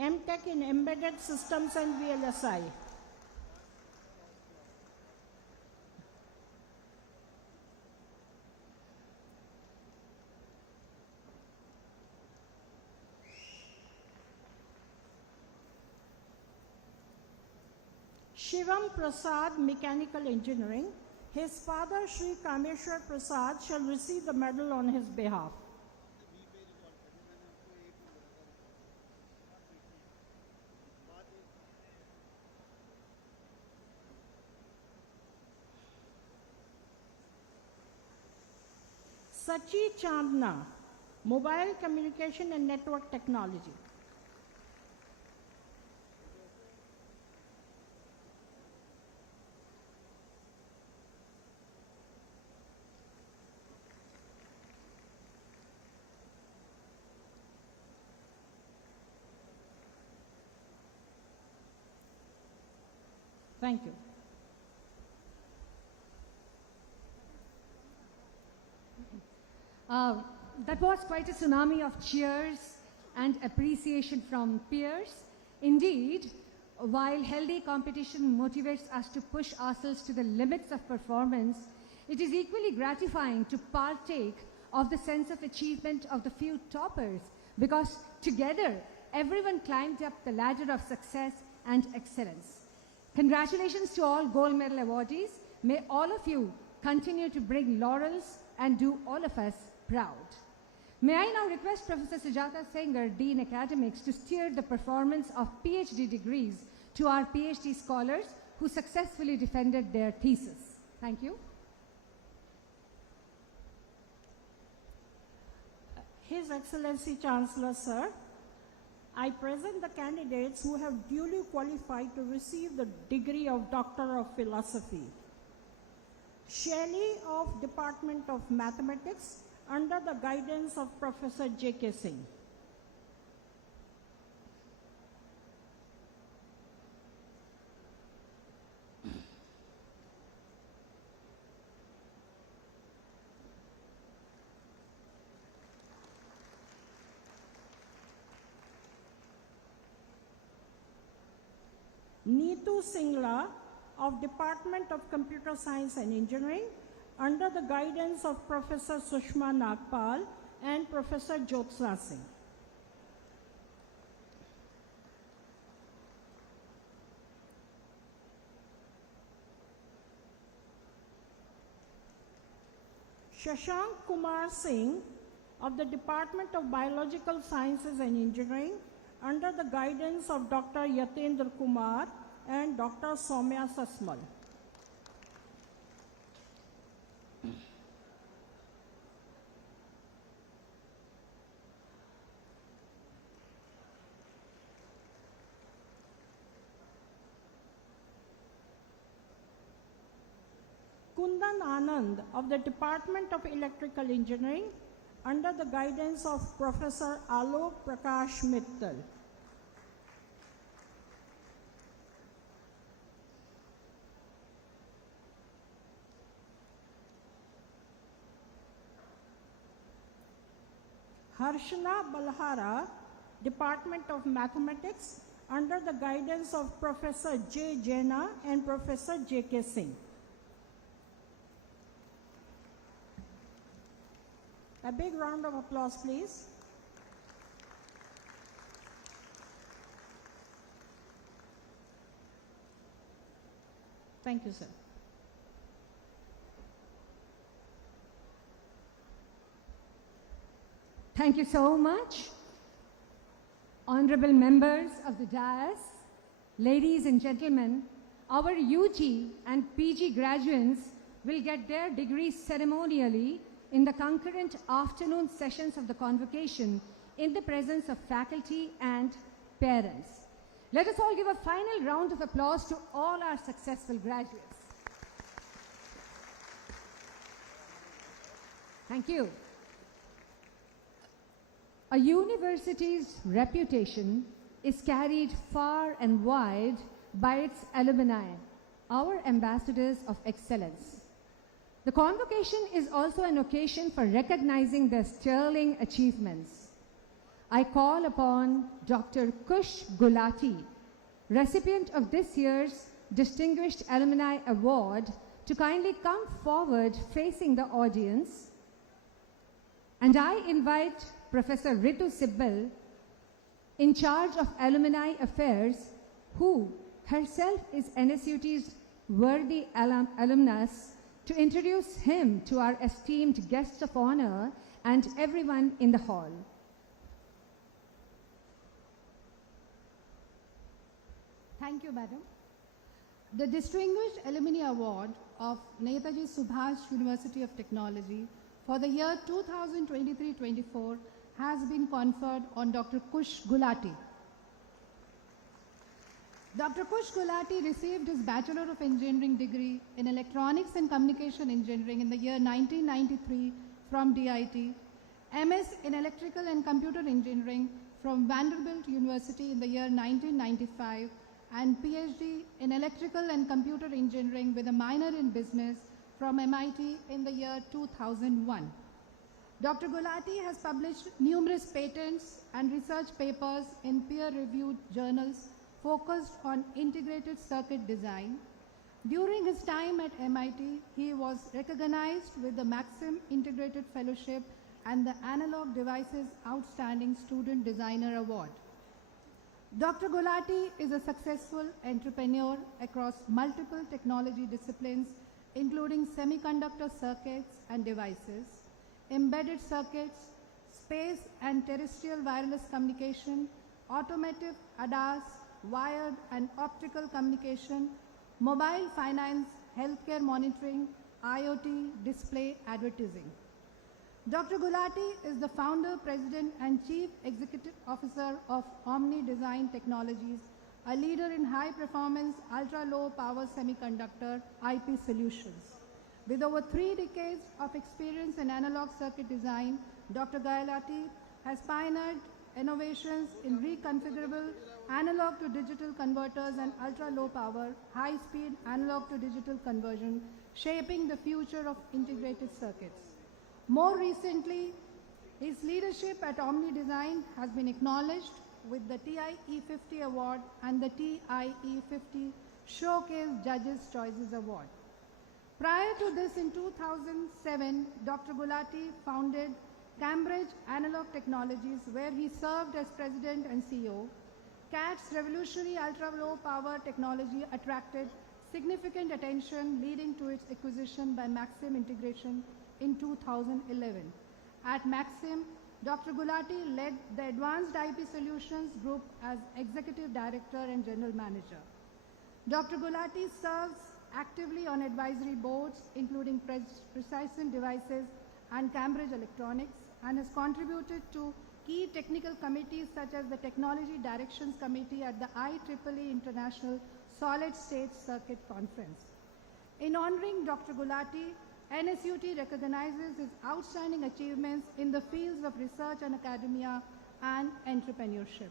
MTech in Embedded Systems and VLSI. Shivam Prasad, Mechanical Engineering. His father, Shri Kameshwar Prasad, shall receive the medal on his behalf. Sachi Chandna, Mobile Communication and Network Technology. Thank you. That was quite a tsunami of cheers and appreciation from peers. Indeed, while healthy competition motivates us to push ourselves to the limits of performance, it is equally gratifying to partake of the sense of achievement of the few toppers, because together everyone climbed up the ladder of success and excellence. Congratulations to all gold medal awardees. May all of you continue to bring laurels and do all of us proud. May I now request Professor Sujata Sengar, Dean Academics, to steer the performance of PhD degrees to our PhD scholars who successfully defended their thesis. Thank you. His Excellency Chancellor, sir, I present the candidates who have duly qualified to receive the degree of Doctor of Philosophy. Shelley of Department of Mathematics under the guidance of Professor J.K. Singh. Neetu Singla of Department of Computer Science and Engineering under the guidance of Professor Sushma Nagpal and Professor Jyotsna Singh. Shashank Kumar Singh of the Department of Biological Sciences and Engineering under the guidance of Dr. Yatendra Kumar and Dr. Soumya Sasmal. Kundan Anand of the Department of Electrical Engineering under the guidance of Professor Alok Prakash Mittal. Harshana Balhara, Department of Mathematics under the guidance of Professor J. Jaina and Professor J.K. Singh. A big round of applause, please. Thank you, sir. Thank you so much. Honorable members of the dais, ladies and gentlemen, our UG and PG graduates will get their degrees ceremonially in the concurrent afternoon sessions of the convocation in the presence of faculty and parents. Let us all give a final round of applause to all our successful graduates. Thank you. A university's reputation is carried far and wide by its alumni, our ambassadors of excellence. The convocation is also an occasion for recognizing their sterling achievements. I call upon Dr. Kush Gulati, recipient of this year's Distinguished Alumni Award, to kindly come forward facing the audience. And I invite Professor Ritu Sibbal, in charge of Alumni Affairs, who herself is NSUT's worthy alumnus, to introduce him to our esteemed guests of honor and everyone in the hall. Thank you, Madam. The Distinguished Alumni Award of Netaji Subhas University of Technology for the year 2023-24 has been conferred on Dr. Kush Gulati. Dr. Kush Gulati received his Bachelor of Engineering degree in Electronics and Communication Engineering in the year 1993 from DIT, MS in Electrical and Computer Engineering from Vanderbilt University in the year 1995, and PhD in Electrical and Computer Engineering with a minor in Business from MIT in the year 2001. Dr. Gulati has published numerous patents and research papers in peer-reviewed journals focused on integrated circuit design. During his time at MIT, he was recognized with the Maxim Integrated Fellowship and the Analog Devices Outstanding Student Designer Award. Dr. Gulati is a successful entrepreneur across multiple technology disciplines, including semiconductor circuits and devices, embedded circuits, space and terrestrial wireless communication, automotive ADAS, wired and optical communication, mobile finance, healthcare monitoring, IoT, display advertising. Dr. Gulati is the founder, president, and chief executive officer of Omni Design Technologies, a leader in high-performance, ultra-low power semiconductor IP solutions. With over 3 decades of experience in analog circuit design, Dr. Gulati has pioneered innovations in reconfigurable analog to digital converters and ultra-low power, high-speed analog to digital conversion, shaping the future of integrated circuits. More recently, his leadership at Omni Design has been acknowledged with the TIE50 Award and the TIE50 Showcase Judges' Choices Award. Prior to this, in 2007, Dr. Gulati founded Cambridge Analog Technologies, where he served as president and CEO. CAT's revolutionary ultra-low power technology attracted significant attention, leading to its acquisition by Maxim Integration in 2011. At Maxim, Dr. Gulati led the Advanced IP Solutions Group as Executive Director and General Manager. Dr. Gulati serves actively on advisory boards, including Procession Devices and Cambridge Electronics, and has contributed to key technical committees such as the Technology Directions Committee at the IEEE International Solid State Circuit Conference. In honoring Dr. Gulati, NSUT recognizes his outstanding achievements in the fields of research and academia and entrepreneurship.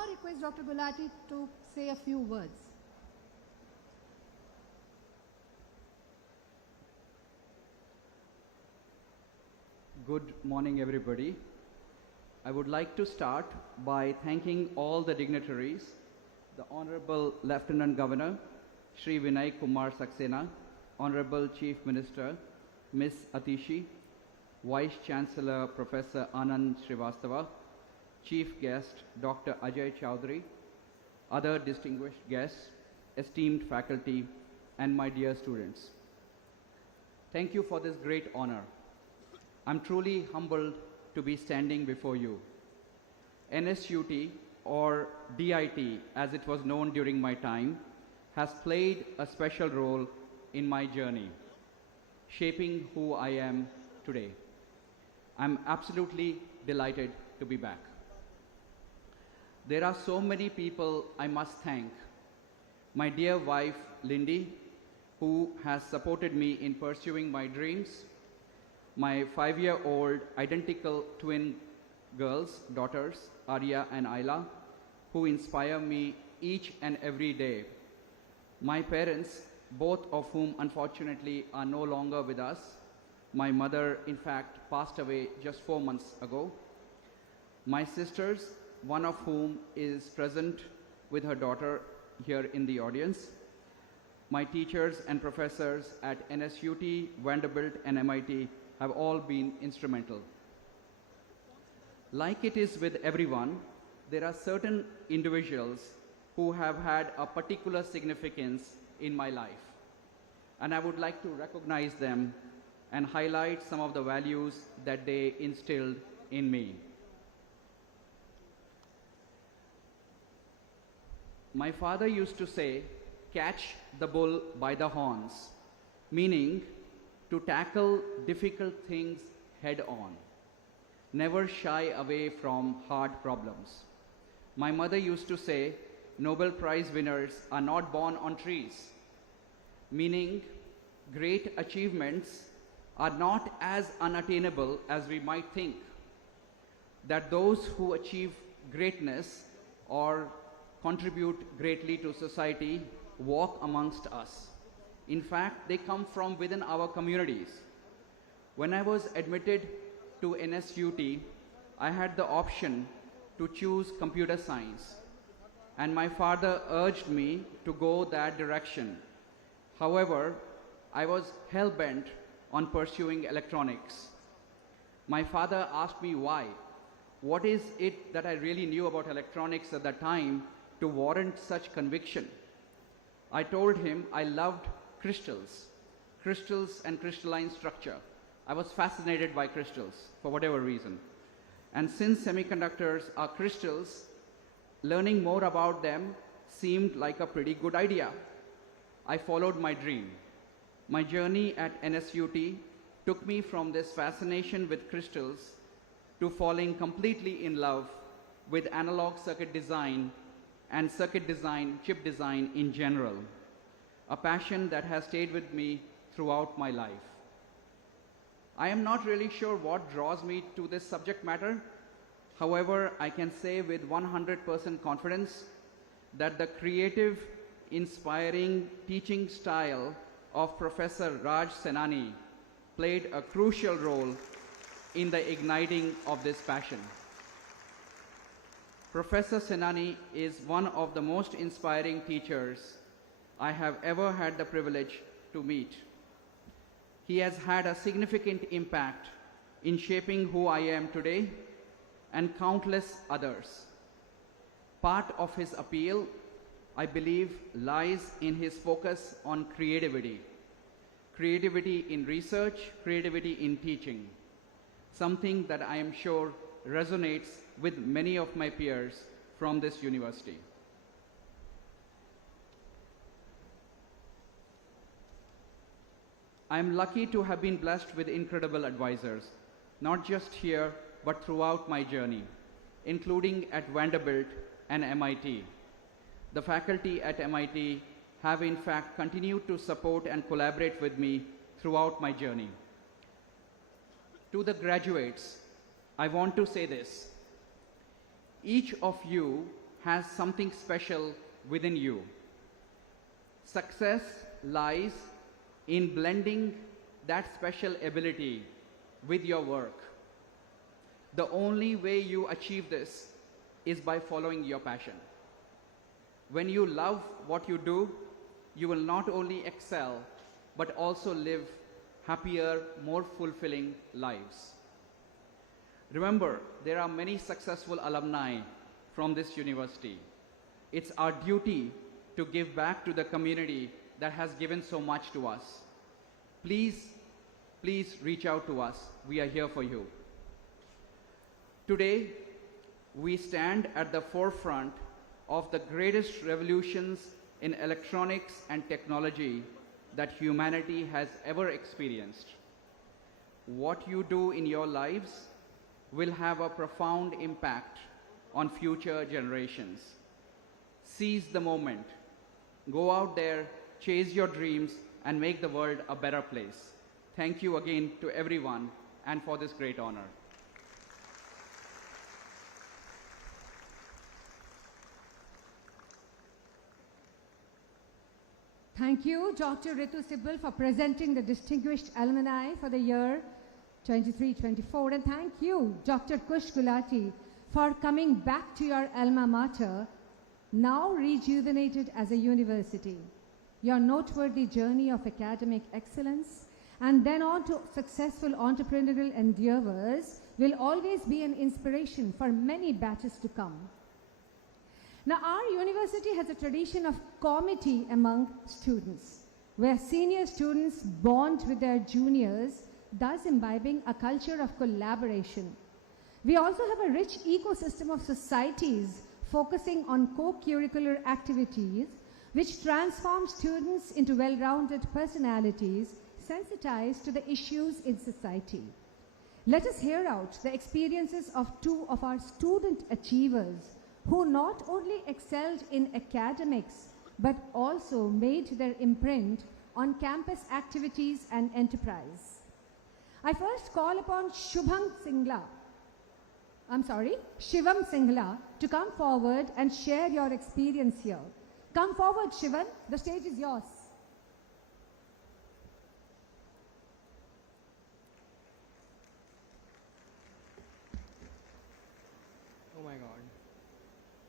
now request Dr. Gulati to say a few words. Good morning, everybody. I would like to start by thanking all the dignitaries, the Honorable Lieutenant Governor, Shri Vinai Kumar Saxena, Honorable Chief Minister, Ms. Atishi, Vice Chancellor Professor Anand Srivastava, Chief Guest Dr. Ajay Chowdhury, other distinguished guests, esteemed faculty, and my dear students. Thank you for this great honor. I'm truly humbled to be standing before you. NSUT, or DIT as it was known during my time, has played a special role in my journey, shaping who I am today. I'm absolutely delighted to be back. There are so many people I must thank. My dear wife, Lindy, who has supported me in pursuing my dreams. My 5-year-old identical twin girls, daughters, Arya and Ayla, who inspire me each and every day. My parents, both of whom unfortunately are no longer with us. My mother, in fact, passed away just 4 months ago. My sisters, one of whom is present with her daughter here in the audience. My teachers and professors at NSUT, Vanderbilt, and MIT have all been instrumental. Like it is with everyone, there are certain individuals who have had a particular significance in my life. And I would like to recognize them and highlight some of the values that they instilled in me. My father used to say, "Catch the bull by the horns," meaning to tackle difficult things head on. Never shy away from hard problems. My mother used to say, "Nobel Prize winners are not born on trees," meaning great achievements are not as unattainable as we might think. That those who achieve greatness or contribute greatly to society walk amongst us. In fact, they come from within our communities. When I was admitted to NSUT, I had the option to choose computer science, and my father urged me to go that direction. However, I was hell-bent on pursuing electronics. My father asked me why. What is it that I really knew about electronics at that time to warrant such conviction? I told him I loved crystals and crystalline structure. I was fascinated by crystals for whatever reason. And since semiconductors are crystals, learning more about them seemed like a pretty good idea. I followed my dream. My journey at NSUT took me from this fascination with crystals to falling completely in love with analog circuit design and circuit design, chip design in general, a passion that has stayed with me throughout my life. I am not really sure what draws me to this subject matter. However, I can say with 100% confidence that the creative, inspiring teaching style of Professor Raj Senani played a crucial role in the igniting of this passion. Professor Senani is one of the most inspiring teachers I have ever had the privilege to meet. He has had a significant impact in shaping who I am today and countless others. Part of his appeal, I believe, lies in his focus on creativity. Creativity in research, creativity in teaching. Something that I am sure resonates with many of my peers from this university. I am lucky to have been blessed with incredible advisors, not just here, but throughout my journey, including at Vanderbilt and MIT. The faculty at MIT have in fact continued to support and collaborate with me throughout my journey. To the graduates, I want to say this. Each of you has something special within you. Success lies in blending that special ability with your work. The only way you achieve this is by following your passion. When you love what you do, you will not only excel, but also live happier, more fulfilling lives. Remember, there are many successful alumni from this university. It's our duty to give back to the community that has given so much to us. Please, please reach out to us. We are here for you. Today, we stand at the forefront of the greatest revolutions in electronics and technology that humanity has ever experienced. What you do in your lives will have a profound impact on future generations. Seize the moment. Go out there, chase your dreams, and make the world a better place. Thank you again to everyone and for this great honor. Thank you, Dr. Ritu Sibal, for presenting the distinguished alumni for the year 23-24. And thank you, Dr. Kush Gulati, for coming back to your alma mater, now rejuvenated as a university. Your noteworthy journey of academic excellence and then on to successful entrepreneurial endeavors will always be an inspiration for many batches to come. Now, our university has a tradition of comity among students, where senior students bond with their juniors, thus imbibing a culture of collaboration. We also have a rich ecosystem of societies focusing on co-curricular activities, which transform students into well-rounded personalities sensitized to the issues in society. Let us hear out the experiences of two of our student achievers who not only excelled in academics, but also made their imprint on campus activities and enterprise. I first call upon Shivam Singla to come forward and share your experience here. Come forward, Shivam, the stage is yours. Oh my God.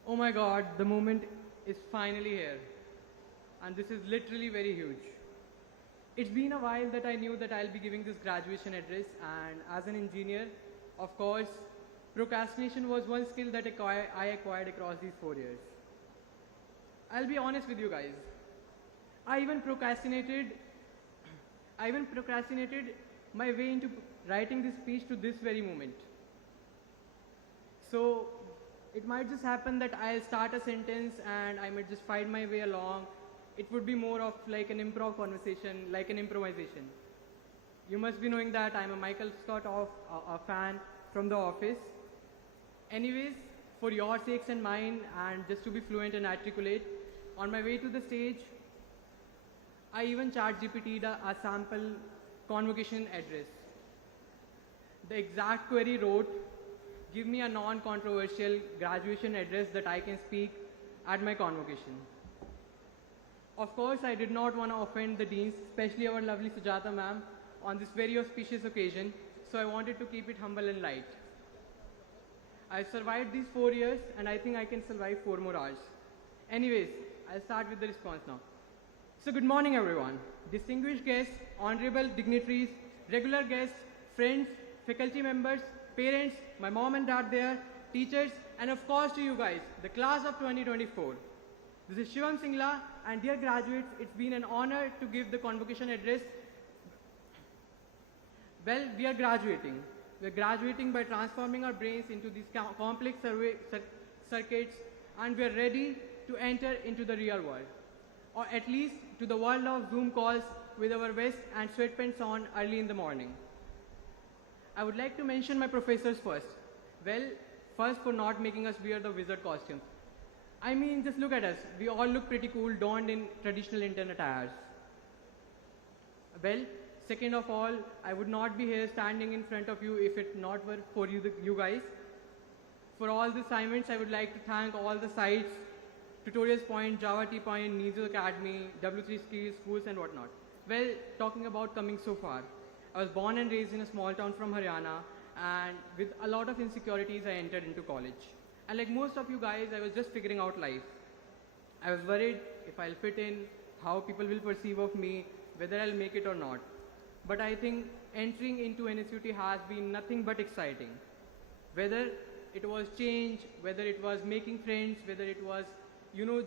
Oh my God, the moment is finally here. And this is literally very huge. It's been a while that I knew that I'll be giving this graduation address, and as an engineer, of course, procrastination was one skill that I acquired across these 4 years. I'll be honest with you guys. I even procrastinated my way into writing this speech to this very moment. So it might just happen that I'll start a sentence and I might just find my way along. It would be more of like an improv conversation, like an improvisation. You must be knowing that I'm a Michael Scott a fan from The Office. Anyways, for your sakes and mine, and just to be fluent and articulate, on my way to the stage, I even ChatGPT'd a sample convocation address. The exact query wrote, give me a non-controversial graduation address that I can speak at my convocation. Of course, I did not want to offend the deans, especially our lovely Sujata ma'am, on this very auspicious occasion, so I wanted to keep it humble and light. I've survived these 4 years, and I think I can survive 4 more hours. Anyways, I'll start with the response now. So good morning, everyone. Distinguished guests, honorable dignitaries, regular guests, friends, faculty members, parents, my mom and dad there, teachers, and of course to you guys, the class of 2024. This is Shivam Singla, and dear graduates, it's been an honor to give the convocation address. Well, we are graduating. We're graduating by transforming our brains into these complex circuits, and we're ready to enter into the real world, or at least to the world of Zoom calls with our vest and sweatpants on early in the morning. I would like to mention my professors first. Well, first for not making us wear the wizard costumes. I mean, just look at us. We all look pretty cool, donned in traditional Indian attires. Well, second of all, I would not be here standing in front of you if it not were for you guys. For all the assignments, I would like to thank all the sites, Tutorials Point, Java T Point, Nizu Academy, W3 Skills, schools and whatnot. Well, talking about coming so far, I was born and raised in a small town from Haryana, and with a lot of insecurities, I entered into college. And like most of you guys, I was just figuring out life. I was worried if I'll fit in, how people will perceive of me, whether I'll make it or not. But I think entering into NSUT has been nothing but exciting. Whether it was change, whether it was making friends, whether it was,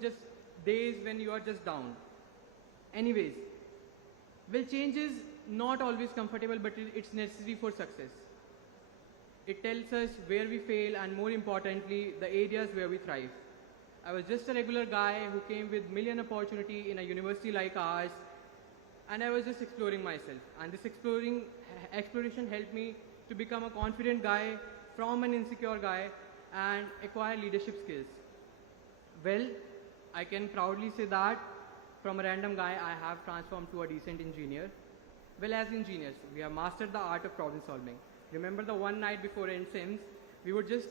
just days when you are just down. Anyways, well, change is not always comfortable, but it's necessary for success. It tells us where we fail and, more importantly, the areas where we thrive. I was just a regular guy who came with million opportunity in a university like ours, and I was just exploring myself. And this exploration helped me to become a confident guy from an insecure guy and acquire leadership skills. Well, I can proudly say that from a random guy, I have transformed to a decent engineer. Well, as engineers, we have mastered the art of problem solving. Remember the one night before end sims, we would just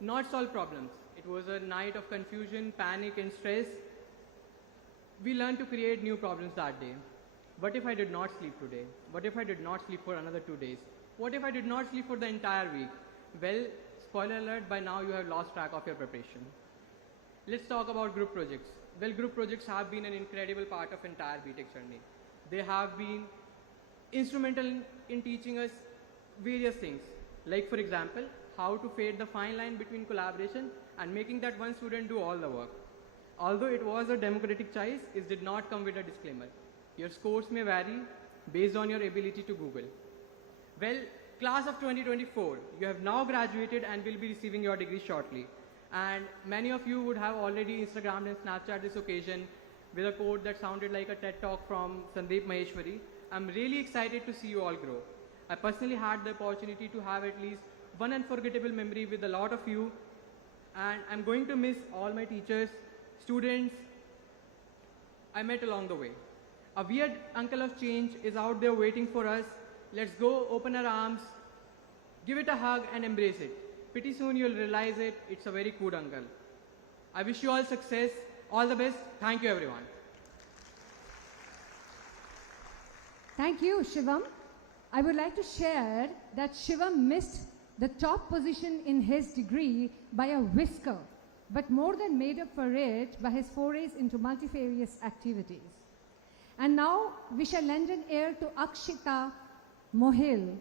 not solve problems. It was a night of confusion, panic and stress. We learned to create new problems that day. What if I did not sleep today? What if I did not sleep for another 2 days? What if I did not sleep for the entire week? Well, spoiler alert, by now you have lost track of your preparation. Let's talk about group projects. Well, group projects have been an incredible part of entire BTech journey. They have been instrumental in teaching us various things. Like, for example, how to fade the fine line between collaboration and making that one student do all the work. Although it was a democratic choice, it did not come with a disclaimer. Your scores may vary based on your ability to Google. Well, class of 2024, you have now graduated and will be receiving your degree shortly. And many of you would have already Instagrammed and Snapchat this occasion with a quote that sounded like a TED talk from Sandeep Maheshwari. I'm really excited to see you all grow. I personally had the opportunity to have at least one unforgettable memory with a lot of you, and I'm going to miss all my teachers, students I met along the way. A weird uncle of change is out there waiting for us. Let's go, open our arms, give it a hug and embrace it. Pretty soon you'll realize it, it's a very cool uncle. I wish you all success, all the best. Thank you everyone. Thank you, Shivam. I would like to share that Shivam missed the top position in his degree by a whisker, but more than made up for it by his forays into multifarious activities. And now we shall lend an ear to Akshita Mohil,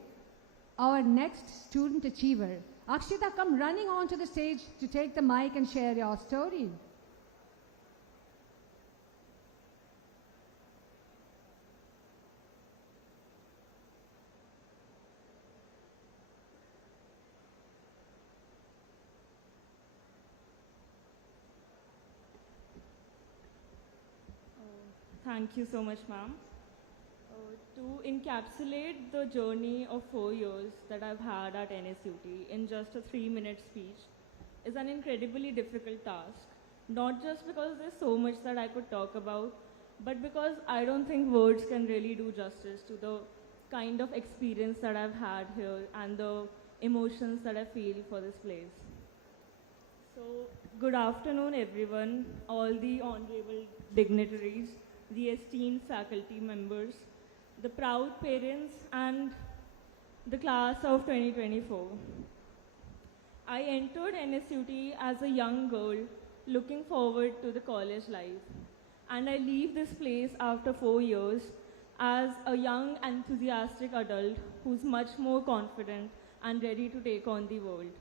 our next student achiever. Akshita, come running onto the stage to take the mic and share your story. Thank you so much, ma'am. To encapsulate the journey of 4 years that I've had at NSUT in just a 3-minute speech is an incredibly difficult task. Not just because there's so much that I could talk about, but because I don't think words can really do justice to the kind of experience that I've had here and the emotions that I feel for this place. So, good afternoon, everyone, all the honorable dignitaries, the esteemed faculty members, the proud parents, and the class of 2024. I entered NSUT as a young girl looking forward to the college life, and I leave this place after 4 years as a young, enthusiastic adult who's much more confident and ready to take on the world.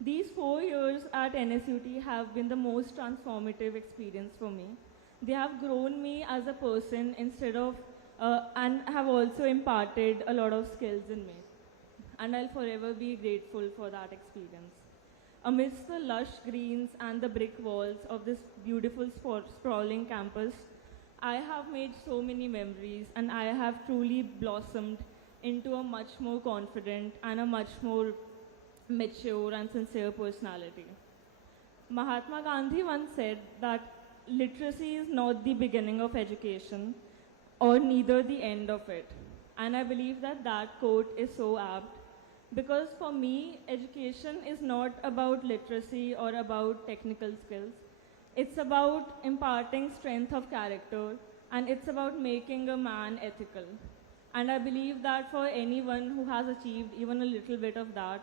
These 4 years at NSUT have been the most transformative experience for me. They have grown me as a person and have also imparted a lot of skills in me. And I'll forever be grateful for that experience. Amidst the lush greens and the brick walls of this beautiful sprawling campus, I have made so many memories, and I have truly blossomed into a much more confident and a much more mature and sincere personality. Mahatma Gandhi once said that literacy is not the beginning of education or neither the end of it. And I believe that that quote is so apt Because for me, education is not about literacy or about technical skills. It's about imparting strength of character, and it's about making a man ethical. And I believe that for anyone who has achieved even a little bit of that,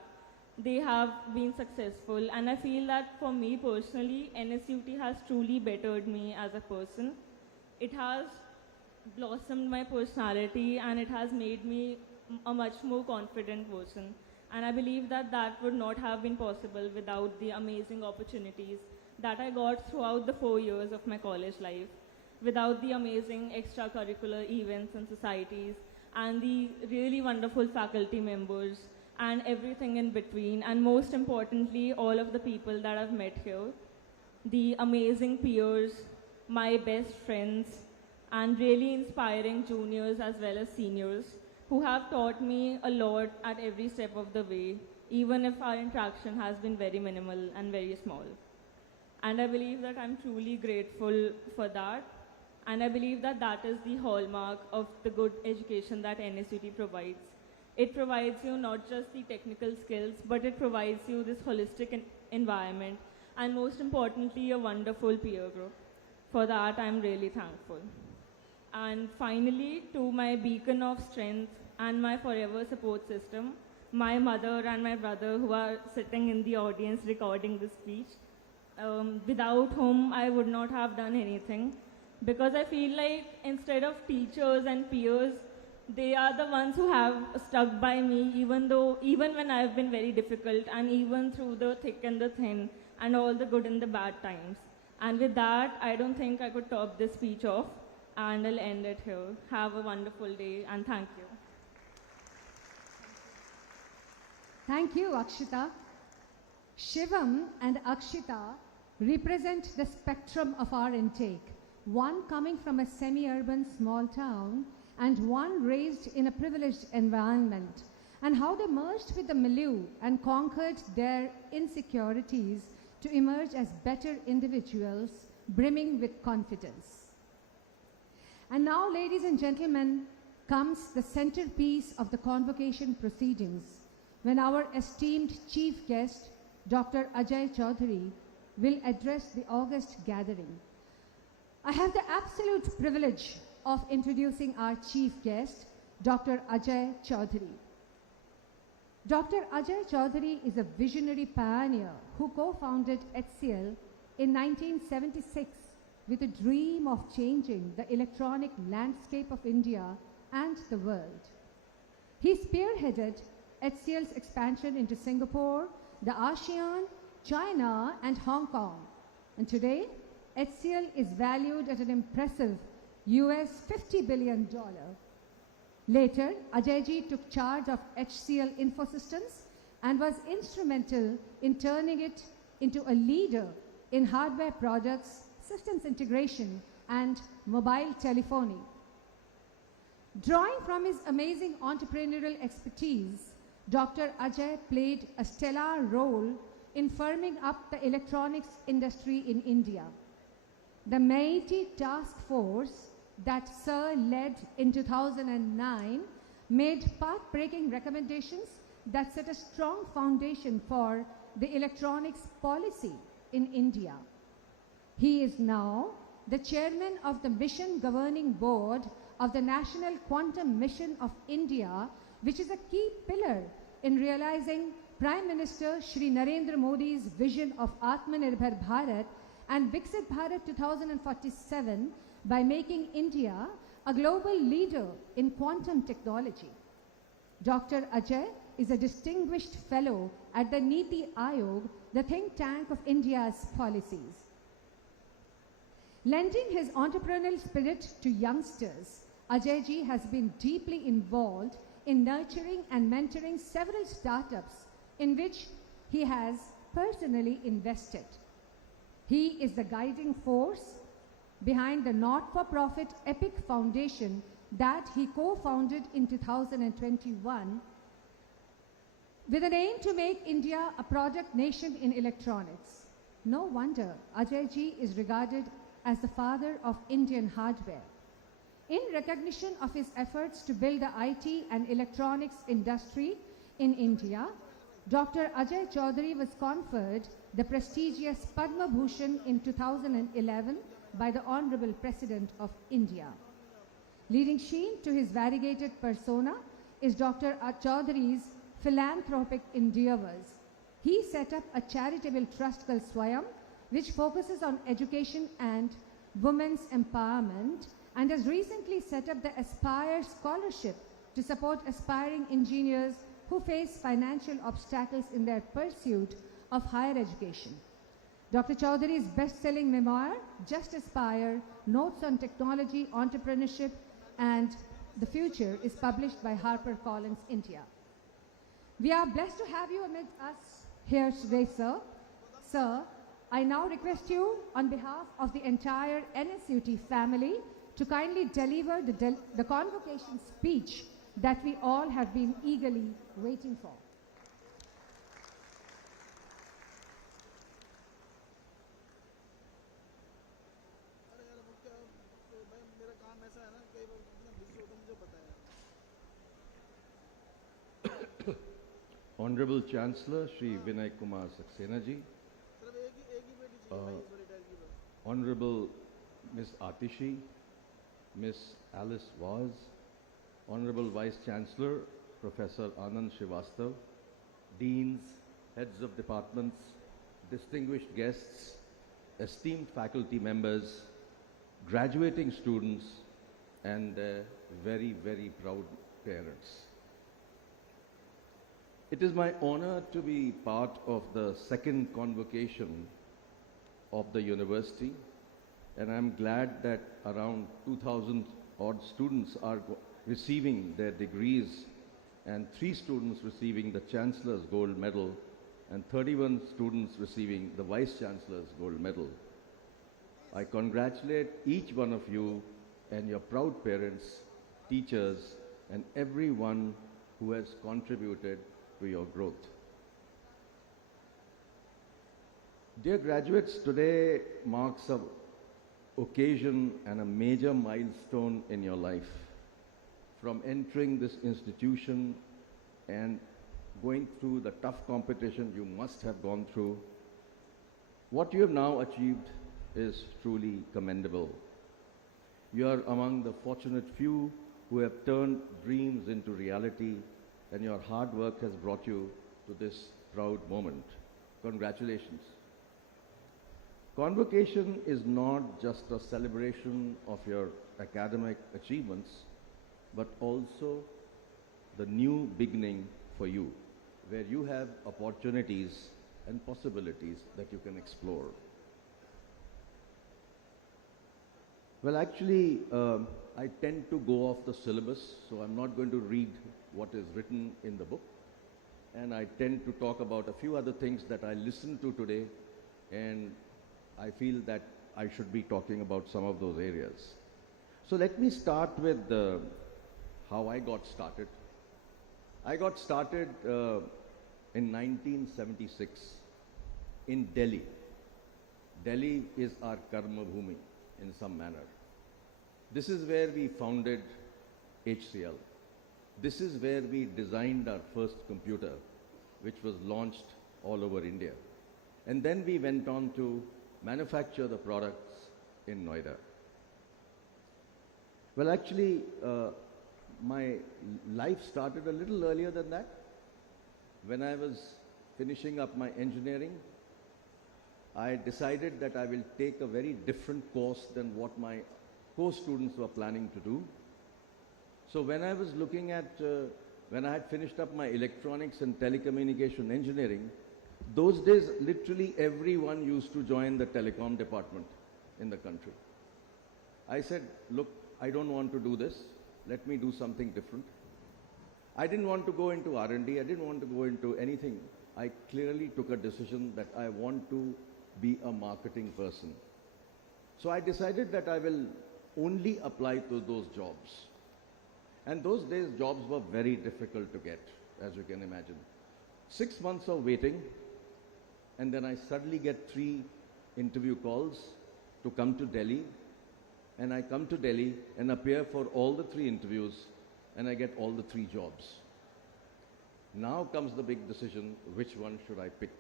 they have been successful. And I feel that for me personally, NSUT has truly bettered me as a person. It has blossomed my personality, and it has made me a much more confident person. And I believe that that would not have been possible without the amazing opportunities that I got throughout the 4 years of my college life, without the amazing extracurricular events and societies, and the really wonderful faculty members, and everything in between, and most importantly, all of the people that I've met here, the amazing peers, my best friends, and really inspiring juniors as well as seniors who have taught me a lot at every step of the way, even if our interaction has been very minimal and very small. And I believe that I'm truly grateful for that. And I believe that that is the hallmark of the good education that NSUT provides. It provides you not just the technical skills, but it provides you this holistic environment, and most importantly, a wonderful peer group. For that, I'm really thankful. And finally, to my beacon of strength and my forever support system, my mother and my brother who are sitting in the audience recording this speech, without whom I would not have done anything. Because I feel like instead of teachers and peers, they are the ones who have stuck by me even when I've been very difficult, and even through the thick and the thin and all the good and the bad times. And with that, I don't think I could top this speech off, and I'll end it here. Have a wonderful day, and thank you. Thank you, Akshita. Shivam and Akshita represent the spectrum of our intake, one coming from a semi-urban small town and one raised in a privileged environment, and how they merged with the milieu and conquered their insecurities to emerge as better individuals, brimming with confidence. And now, ladies and gentlemen, comes the centerpiece of the convocation proceedings, when our esteemed chief guest, Dr. Ajay Chaudhary, will address the august gathering. I have the absolute privilege of introducing our chief guest, Dr. Ajay Chaudhary. Dr. Ajay Chaudhary is a visionary pioneer who co-founded HCL in 1976 with a dream of changing the electronic landscape of India and the world. He spearheaded HCL's expansion into Singapore, the ASEAN, China, and Hong Kong. And today, HCL is valued at an impressive US $50 billion. Later, Ajayji took charge of HCL Infosystems and was instrumental in turning it into a leader in hardware products, systems integration, and mobile telephony. Drawing from his amazing entrepreneurial expertise, Dr. Ajay played a stellar role in firming up the electronics industry in India. The MeitY task force that Sir led in 2009 made path-breaking recommendations that set a strong foundation for the electronics policy in India. He is now the chairman of the Mission Governing Board of the National Quantum Mission of India, which is a key pillar in realizing Prime Minister Shri Narendra Modi's vision of Atmanirbhar Bharat and Viksit Bharat 2047 by making India a global leader in quantum technology. Dr. Ajay is a distinguished fellow at the Niti Aayog, the think tank of India's policies. Lending his entrepreneurial spirit to youngsters, Ajayji has been deeply involved in nurturing and mentoring several startups in which he has personally invested. He is the guiding force behind the not-for-profit EPIC Foundation that he co-founded in 2021 with an aim to make India a product nation in electronics. No wonder Ajayji is regarded as the father of Indian hardware. In recognition of his efforts to build the IT and electronics industry in India, Dr. Ajay Chaudhary was conferred the prestigious Padma Bhushan in 2011 by the Honorable President of India. Leading sheen to his variegated persona is Dr. Chaudhary's philanthropic endeavors. He set up a charitable trust called Swayam, which focuses on education and women's empowerment, and has recently set up the Aspire Scholarship to support aspiring engineers who face financial obstacles in their pursuit of higher education. Dr. Chaudhary's best-selling memoir, Just Aspire, Notes on Technology, Entrepreneurship, and the Future, is published by HarperCollins India. We are blessed to have you amid us here today, sir. Sir, I now request you, on behalf of the entire NSUT family, to kindly deliver the convocation speech that we all have been eagerly waiting for. Honorable Chancellor Shri Vinai Kumar Saxena ji, Honorable Ms. Atishi, Ms. Alice Vaz, Honorable Vice Chancellor Professor Anand Srivastav, Deans, Heads of Departments, distinguished guests, esteemed faculty members, graduating students, and very, very proud parents. It is my honor to be part of the second convocation of the university, and I'm glad that around 2,000 odd students are receiving their degrees, and 3 students receiving the Chancellor's Gold Medal, and 31 students receiving the Vice Chancellor's Gold Medal. I congratulate each one of you and your proud parents, teachers, and everyone who has contributed to your growth. Dear graduates, today marks an occasion and a major milestone in your life. From entering this institution and going through the tough competition you must have gone through, what you have now achieved is truly commendable. You are among the fortunate few who have turned dreams into reality, and your hard work has brought you to this proud moment. Congratulations. Convocation is not just a celebration of your academic achievements, but also the new beginning for you, where you have opportunities and possibilities that you can explore. Well, actually, I tend to go off the syllabus, so I'm not going to read what is written in the book. And I tend to talk about a few other things that I listened to today, and I feel that I should be talking about some of those areas. So let me start with how I got started. I got started in 1976 in Delhi. Delhi is our Karma Bhumi in some manner. This is where we founded HCL. This is where we designed our first computer, which was launched all over India. And then we went on to manufacture the products in Noida. Well, actually, my life started a little earlier than that. When I was finishing up my engineering, I decided that I will take a very different course than what my co-students were planning to do. So when I was looking at, when I had finished up my electronics and telecommunication engineering, those days literally everyone used to join the telecom department in the country. I said, look, I don't want to do this. Let me do something different. I didn't want to go into R&D. I didn't want to go into anything. I clearly took a decision that I want to be a marketing person. So I decided that I will only apply to those jobs. And those days jobs were very difficult to get, as you can imagine. 6 months of waiting, and then I suddenly get 3 interview calls to come to Delhi. And I come to Delhi and appear for all the 3 interviews, and I get all the 3 jobs. Now comes the big decision, which one should I pick?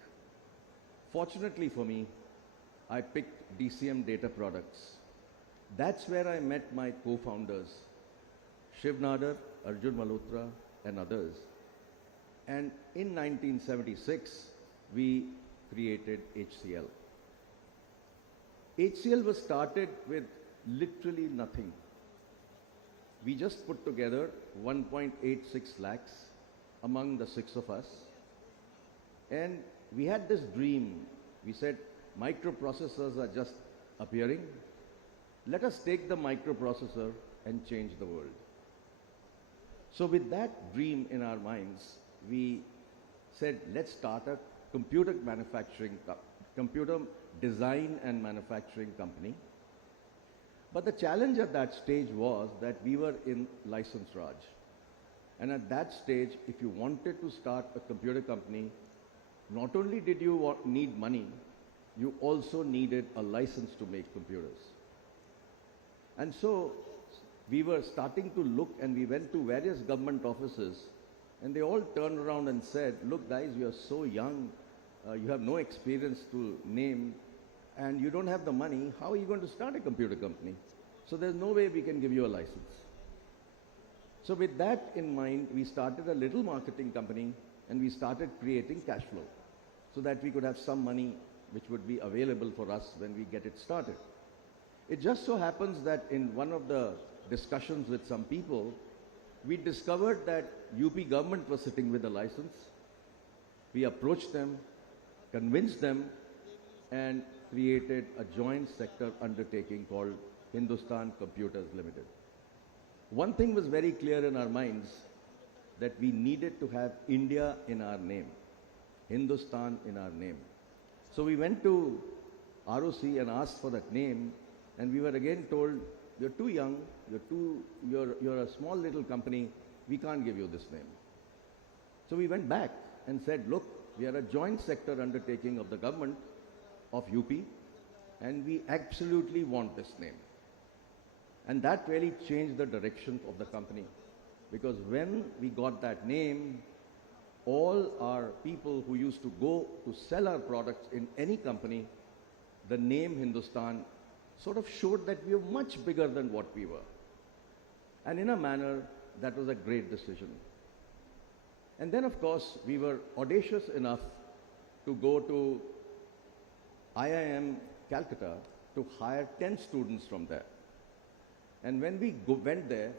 Fortunately for me, I picked DCM Data Products. That's where I met my co-founders, Shiv Nadar, Arjun Malhotra, and others. And in 1976, we created HCL. HCL was started with literally nothing. We just put together 1.86 lakhs among the 6 of us. And we had this dream. We said, microprocessors are just appearing. Let us take the microprocessor and change the world. So with that dream in our minds, we said, let's start a computer design and manufacturing company. But the challenge at that stage was that we were in license Raj. And at that stage, if you wanted to start a computer company, not only did you need money, you also needed a license to make computers. And so we were starting to look, and we went to various government offices, and they all turned around and said, look guys, you are so young, you have no experience to name, and you don't have the money, how are you going to start a computer company? So there's no way we can give you a license. So with that in mind, we started a little marketing company, and we started creating cash flow so that we could have some money which would be available for us when we get it started. It just so happens that in one of the discussions with some people, we discovered that UP government was sitting with a license. We approached them, convinced them, and created a joint sector undertaking called Hindustan Computers Limited. One thing was very clear in our minds, that we needed to have India in our name, Hindustan in our name. So we went to ROC and asked for that name, and we were again told, you're too young, you're a small little company, we can't give you this name. So we went back and said, look, we are a joint sector undertaking of the government of UP, and we absolutely want this name. And that really changed the direction of the company, because when we got that name, all our people who used to go to sell our products in any company, the name Hindustan sort of showed that we were much bigger than what we were. And in a manner, that was a great decision. And then, of course, we were audacious enough to go to IIM Calcutta to hire 10 students from there. And when we went there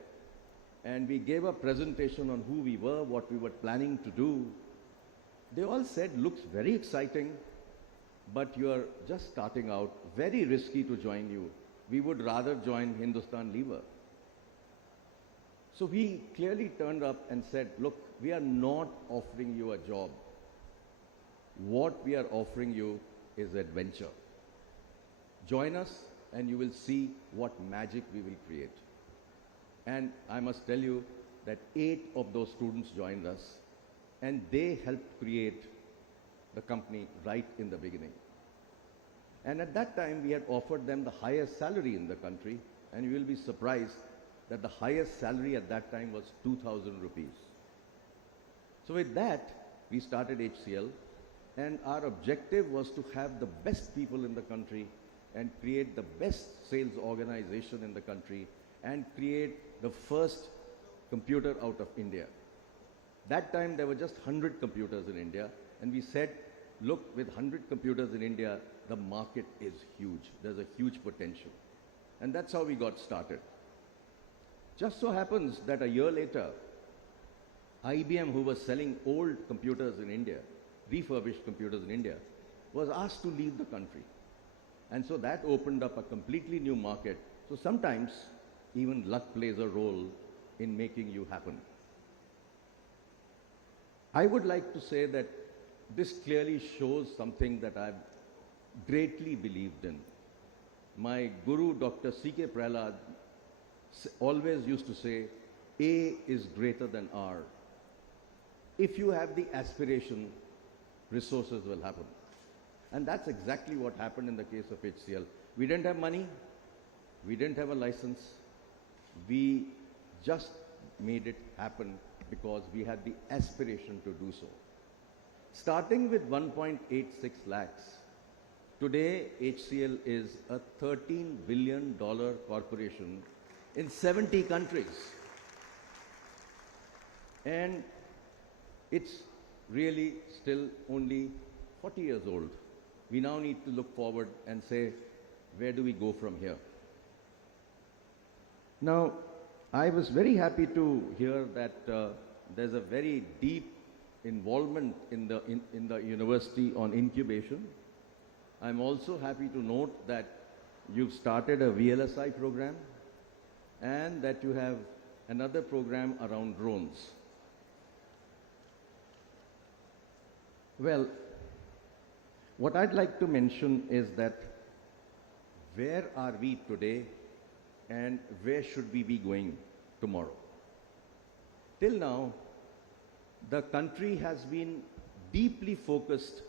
and we gave a presentation on who we were, what we were planning to do, they all said, looks very exciting, but you are just starting out, very risky to join you. We would rather join Hindustan Lever. So we clearly turned up and said, look, we are not offering you a job. What we are offering you is adventure. Join us and you will see what magic we will create. And I must tell you that 8 of those students joined us, and they helped create the company right in the beginning. And at that time, we had offered them the highest salary in the country, and you will be surprised that the highest salary at that time was 2,000 rupees. So with that, we started HCL, and our objective was to have the best people in the country and create the best sales organization in the country and create the first computer out of India. That time there were just 100 computers in India, and we said, look, with 100 computers in India, the market is huge. There's a huge potential. And that's how we got started. Just so happens that a year later, IBM, who was selling old computers in India, refurbished computers in India, was asked to leave the country. And so that opened up a completely new market. So sometimes even luck plays a role in making you happen. I would like to say that this clearly shows something that I've greatly believed in. My guru, Dr. C.K. Prahlad, always used to say, A is greater than R. If you have the aspiration, resources will happen. And that's exactly what happened in the case of HCL. We didn't have money, we didn't have a license, we just made it happen because we had the aspiration to do so. Starting with 1.86 lakhs, today HCL is a $13 billion corporation in 70 countries. And it's really still only 40 years old. We now need to look forward and say, where do we go from here? Now, I was very happy to hear that there's a very deep involvement in the university on incubation. I'm also happy to note that you've started a VLSI program and that you have another program around drones. Well, what I'd like to mention is that where are we today and where should we be going tomorrow? Till now, the country has been deeply focused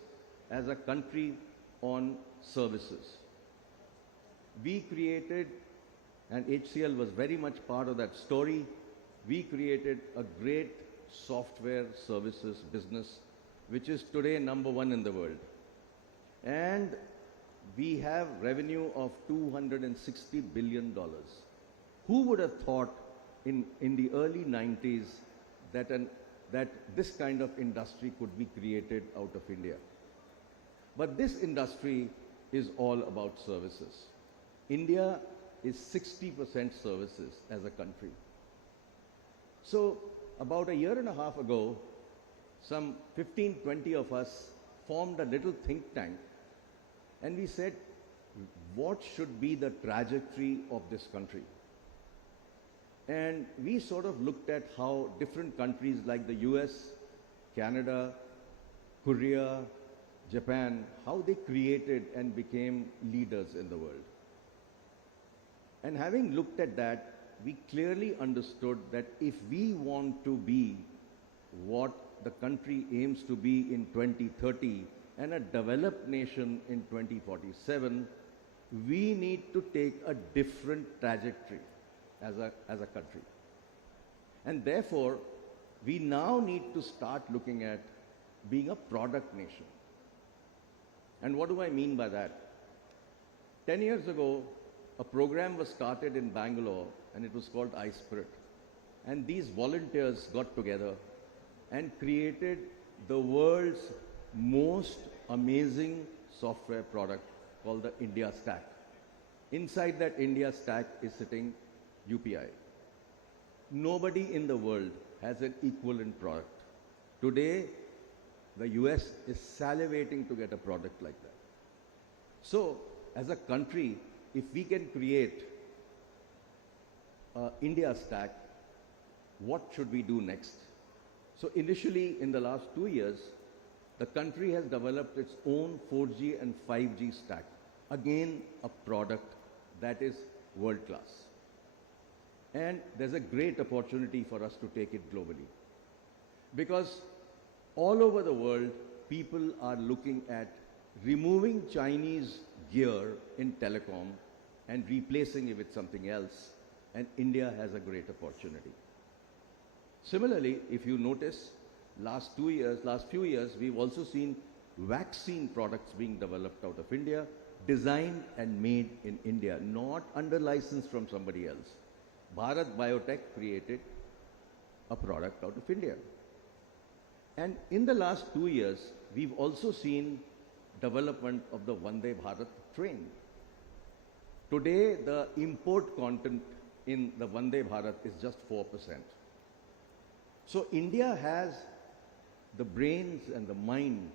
as a country on services. We created, and HCL was very much part of that story, we created a great software services business, which is today #1 in the world. And we have revenue of $260 billion. Who would have thought in the early 90s that this kind of industry could be created out of India? But this industry is all about services. India is 60% services as a country. So about a year and a half ago, some 15, 20 of us formed a little think tank, and we said, what should be the trajectory of this country? And we sort of looked at how different countries like the US, Canada, Korea, Japan, how they created and became leaders in the world. And having looked at that, we clearly understood that if we want to be what the country aims to be in 2030 and a developed nation in 2047, we need to take a different trajectory as a country. And therefore, we now need to start looking at being a product nation. And what do I mean by that? 10 years ago, a program was started in Bangalore, and it was called iSpirit. And these volunteers got together and created the world's most amazing software product called the India Stack. Inside that India Stack is sitting UPI. Nobody in the world has an equivalent product. Today, the US is salivating to get a product like that. So, as a country, if we can create India Stack, what should we do next? So initially, in the last 2 years, the country has developed its own 4G and 5G stack. Again, a product that is world class. And there's a great opportunity for us to take it globally. Because all over the world, people are looking at removing Chinese gear in telecom and replacing it with something else. And India has a great opportunity. Similarly, if you notice, last few years, we've also seen vaccine products being developed out of India, designed and made in India, not under license from somebody else. Bharat Biotech created a product out of India. And in the last 2 years, we've also seen development of the Vande Bharat train. Today, the import content in the Vande Bharat is just 4%. So India has the brains and the mind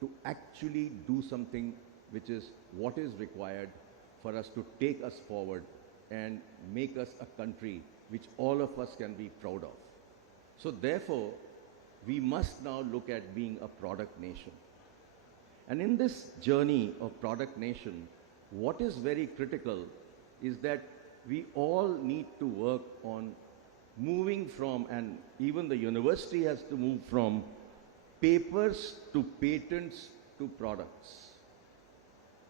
to actually do something which is what is required for us to take us forward and make us a country which all of us can be proud of. So therefore, we must now look at being a product nation. And in this journey of product nation, what is very critical is that we all need to work on moving from, and even the university has to move from, papers to patents to products.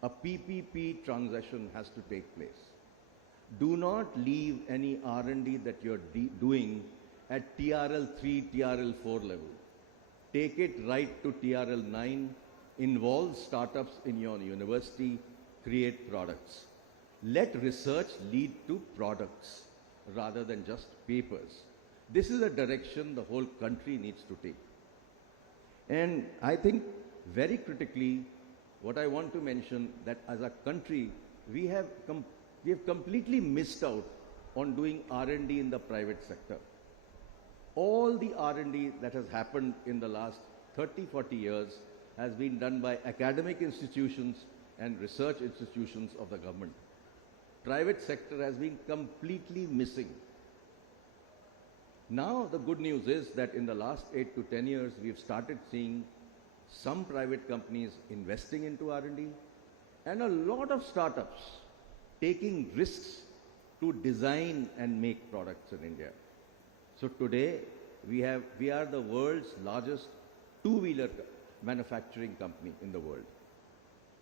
A PPP transition has to take place. Do not leave any R&D that you're doing at TRL 3, TRL 4 level. Take it right to TRL 9, involve startups in your university, create products. Let research lead to products rather than just papers. This is a direction the whole country needs to take. And I think very critically, what I want to mention that as a country, we have completely missed out on doing R&D in the private sector. All the R&D that has happened in the last 30, 40 years has been done by academic institutions and research institutions of the government. Private sector has been completely missing. Now the good news is that in the last 8 to 10 years, we've started seeing some private companies investing into R&D and a lot of startups taking risks to design and make products in India. So today, we are the world's largest two-wheeler manufacturing company in the world.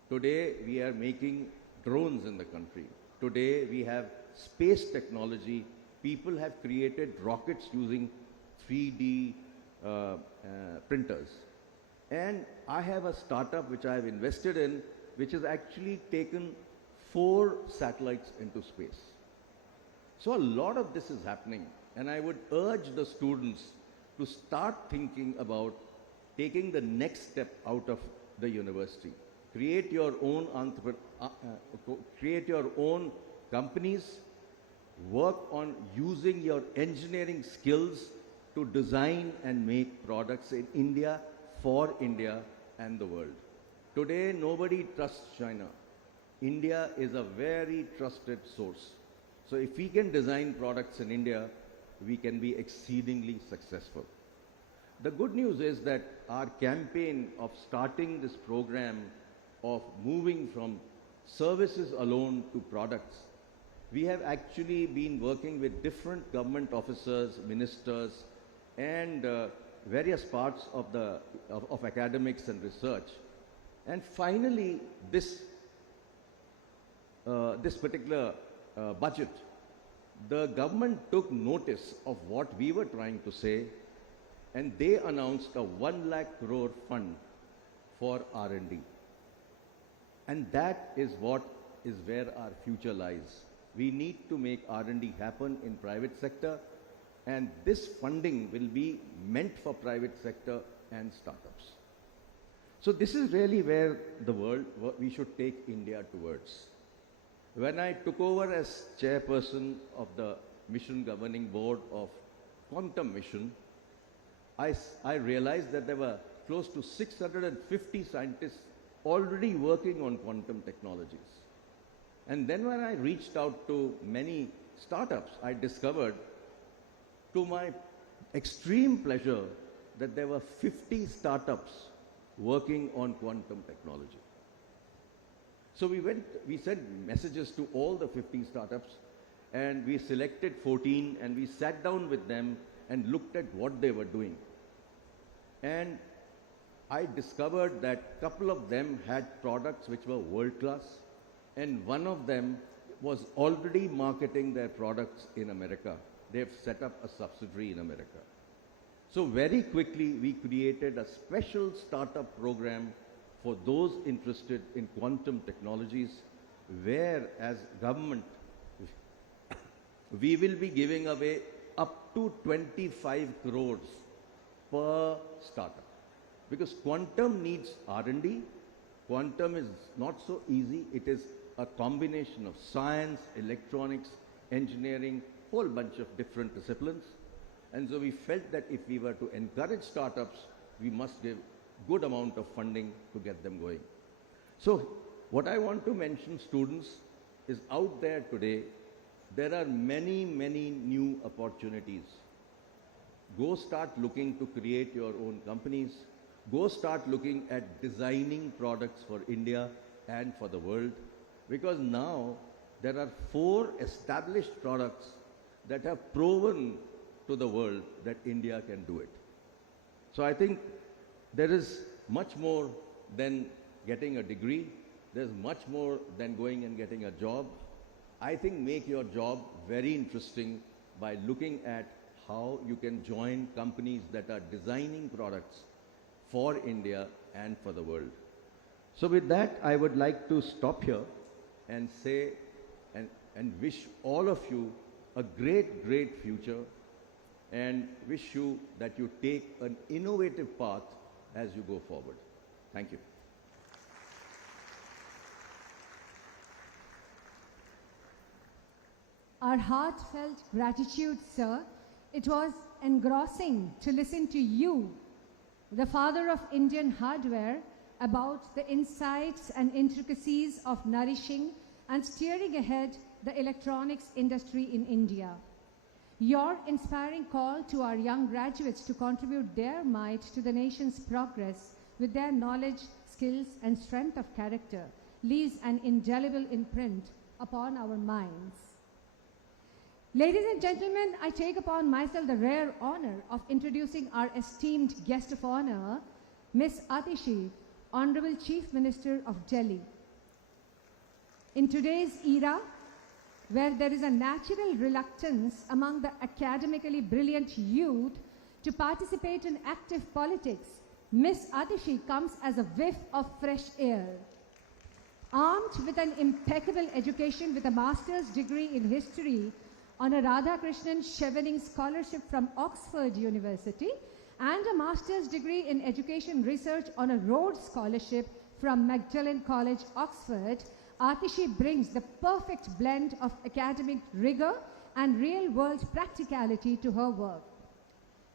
Today, we are making drones in the country. Today, we have space technology. People have created rockets using 3D printers. And I have a startup which I have invested in, which has actually taken 4 satellites into space. So a lot of this is happening. And I would urge the students to start thinking about taking the next step out of the university. Create your own create your own companies, work on using your engineering skills to design and make products in India, for India and the world. Today, nobody trusts China. India is a very trusted source. So if we can design products in India, we can be exceedingly successful. The good news is that our campaign of starting this program of moving from services alone to products, we have actually been working with different government officers, ministers, and various parts of academics and research. And finally, this particular budget, the government took notice of what we were trying to say, and they announced a 1 lakh crore fund for R&D. And that is where our future lies. We need to make R&D happen in private sector, and this funding will be meant for private sector and startups. So this is really where we should take India towards. When I took over as chairperson of the mission governing board of Quantum Mission, I realized that there were close to 650 scientists already working on quantum technologies. And then when I reached out to many startups, I discovered, to my extreme pleasure, that there were 50 startups working on quantum technology. So we sent messages to all the 50 startups, and we selected 14, and we sat down with them and looked at what they were doing. And I discovered that a couple of them had products which were world class, and one of them was already marketing their products in America. They have set up a subsidiary in America. So very quickly, we created a special startup program for those interested in quantum technologies, where as government, we will be giving away up to 25 crores per startup. Because quantum needs R&D. Quantum is not so easy. It is a combination of science, electronics, engineering, whole bunch of different disciplines. And so we felt that if we were to encourage startups, we must give good amount of funding to get them going. So what I want to mention, students, is out there today, there are many, many new opportunities. Go start looking to create your own companies. Go start looking at designing products for India and for the world. Because now there are 4 established products that have proven to the world that India can do it. So I think there is much more than getting a degree. There's much more than going and getting a job. I think make your job very interesting by looking at how you can join companies that are designing products for India and for the world. So with that, I would like to stop here and say and wish all of you a great, great future, and wish you that you take an innovative path as you go forward. Thank you. Our heartfelt gratitude, sir. It was engrossing to listen to you, the father of Indian hardware, about the insights and intricacies of nourishing and steering ahead the electronics industry in India. Your inspiring call to our young graduates to contribute their might to the nation's progress with their knowledge, skills, and strength of character leaves an indelible imprint upon our minds. Ladies and gentlemen, I take upon myself the rare honor of introducing our esteemed guest of honor, Miss Atishi, Honorable Chief Minister of Delhi. In today's era, where there is a natural reluctance among the academically brilliant youth to participate in active politics, Miss Atishi comes as a whiff of fresh air. Armed with an impeccable education with a master's degree in history on a Radhakrishnan Chevening Scholarship from Oxford University and a master's degree in education research on a Rhodes Scholarship from Magdalen College, Oxford, Atishi brings the perfect blend of academic rigor and real-world practicality to her work.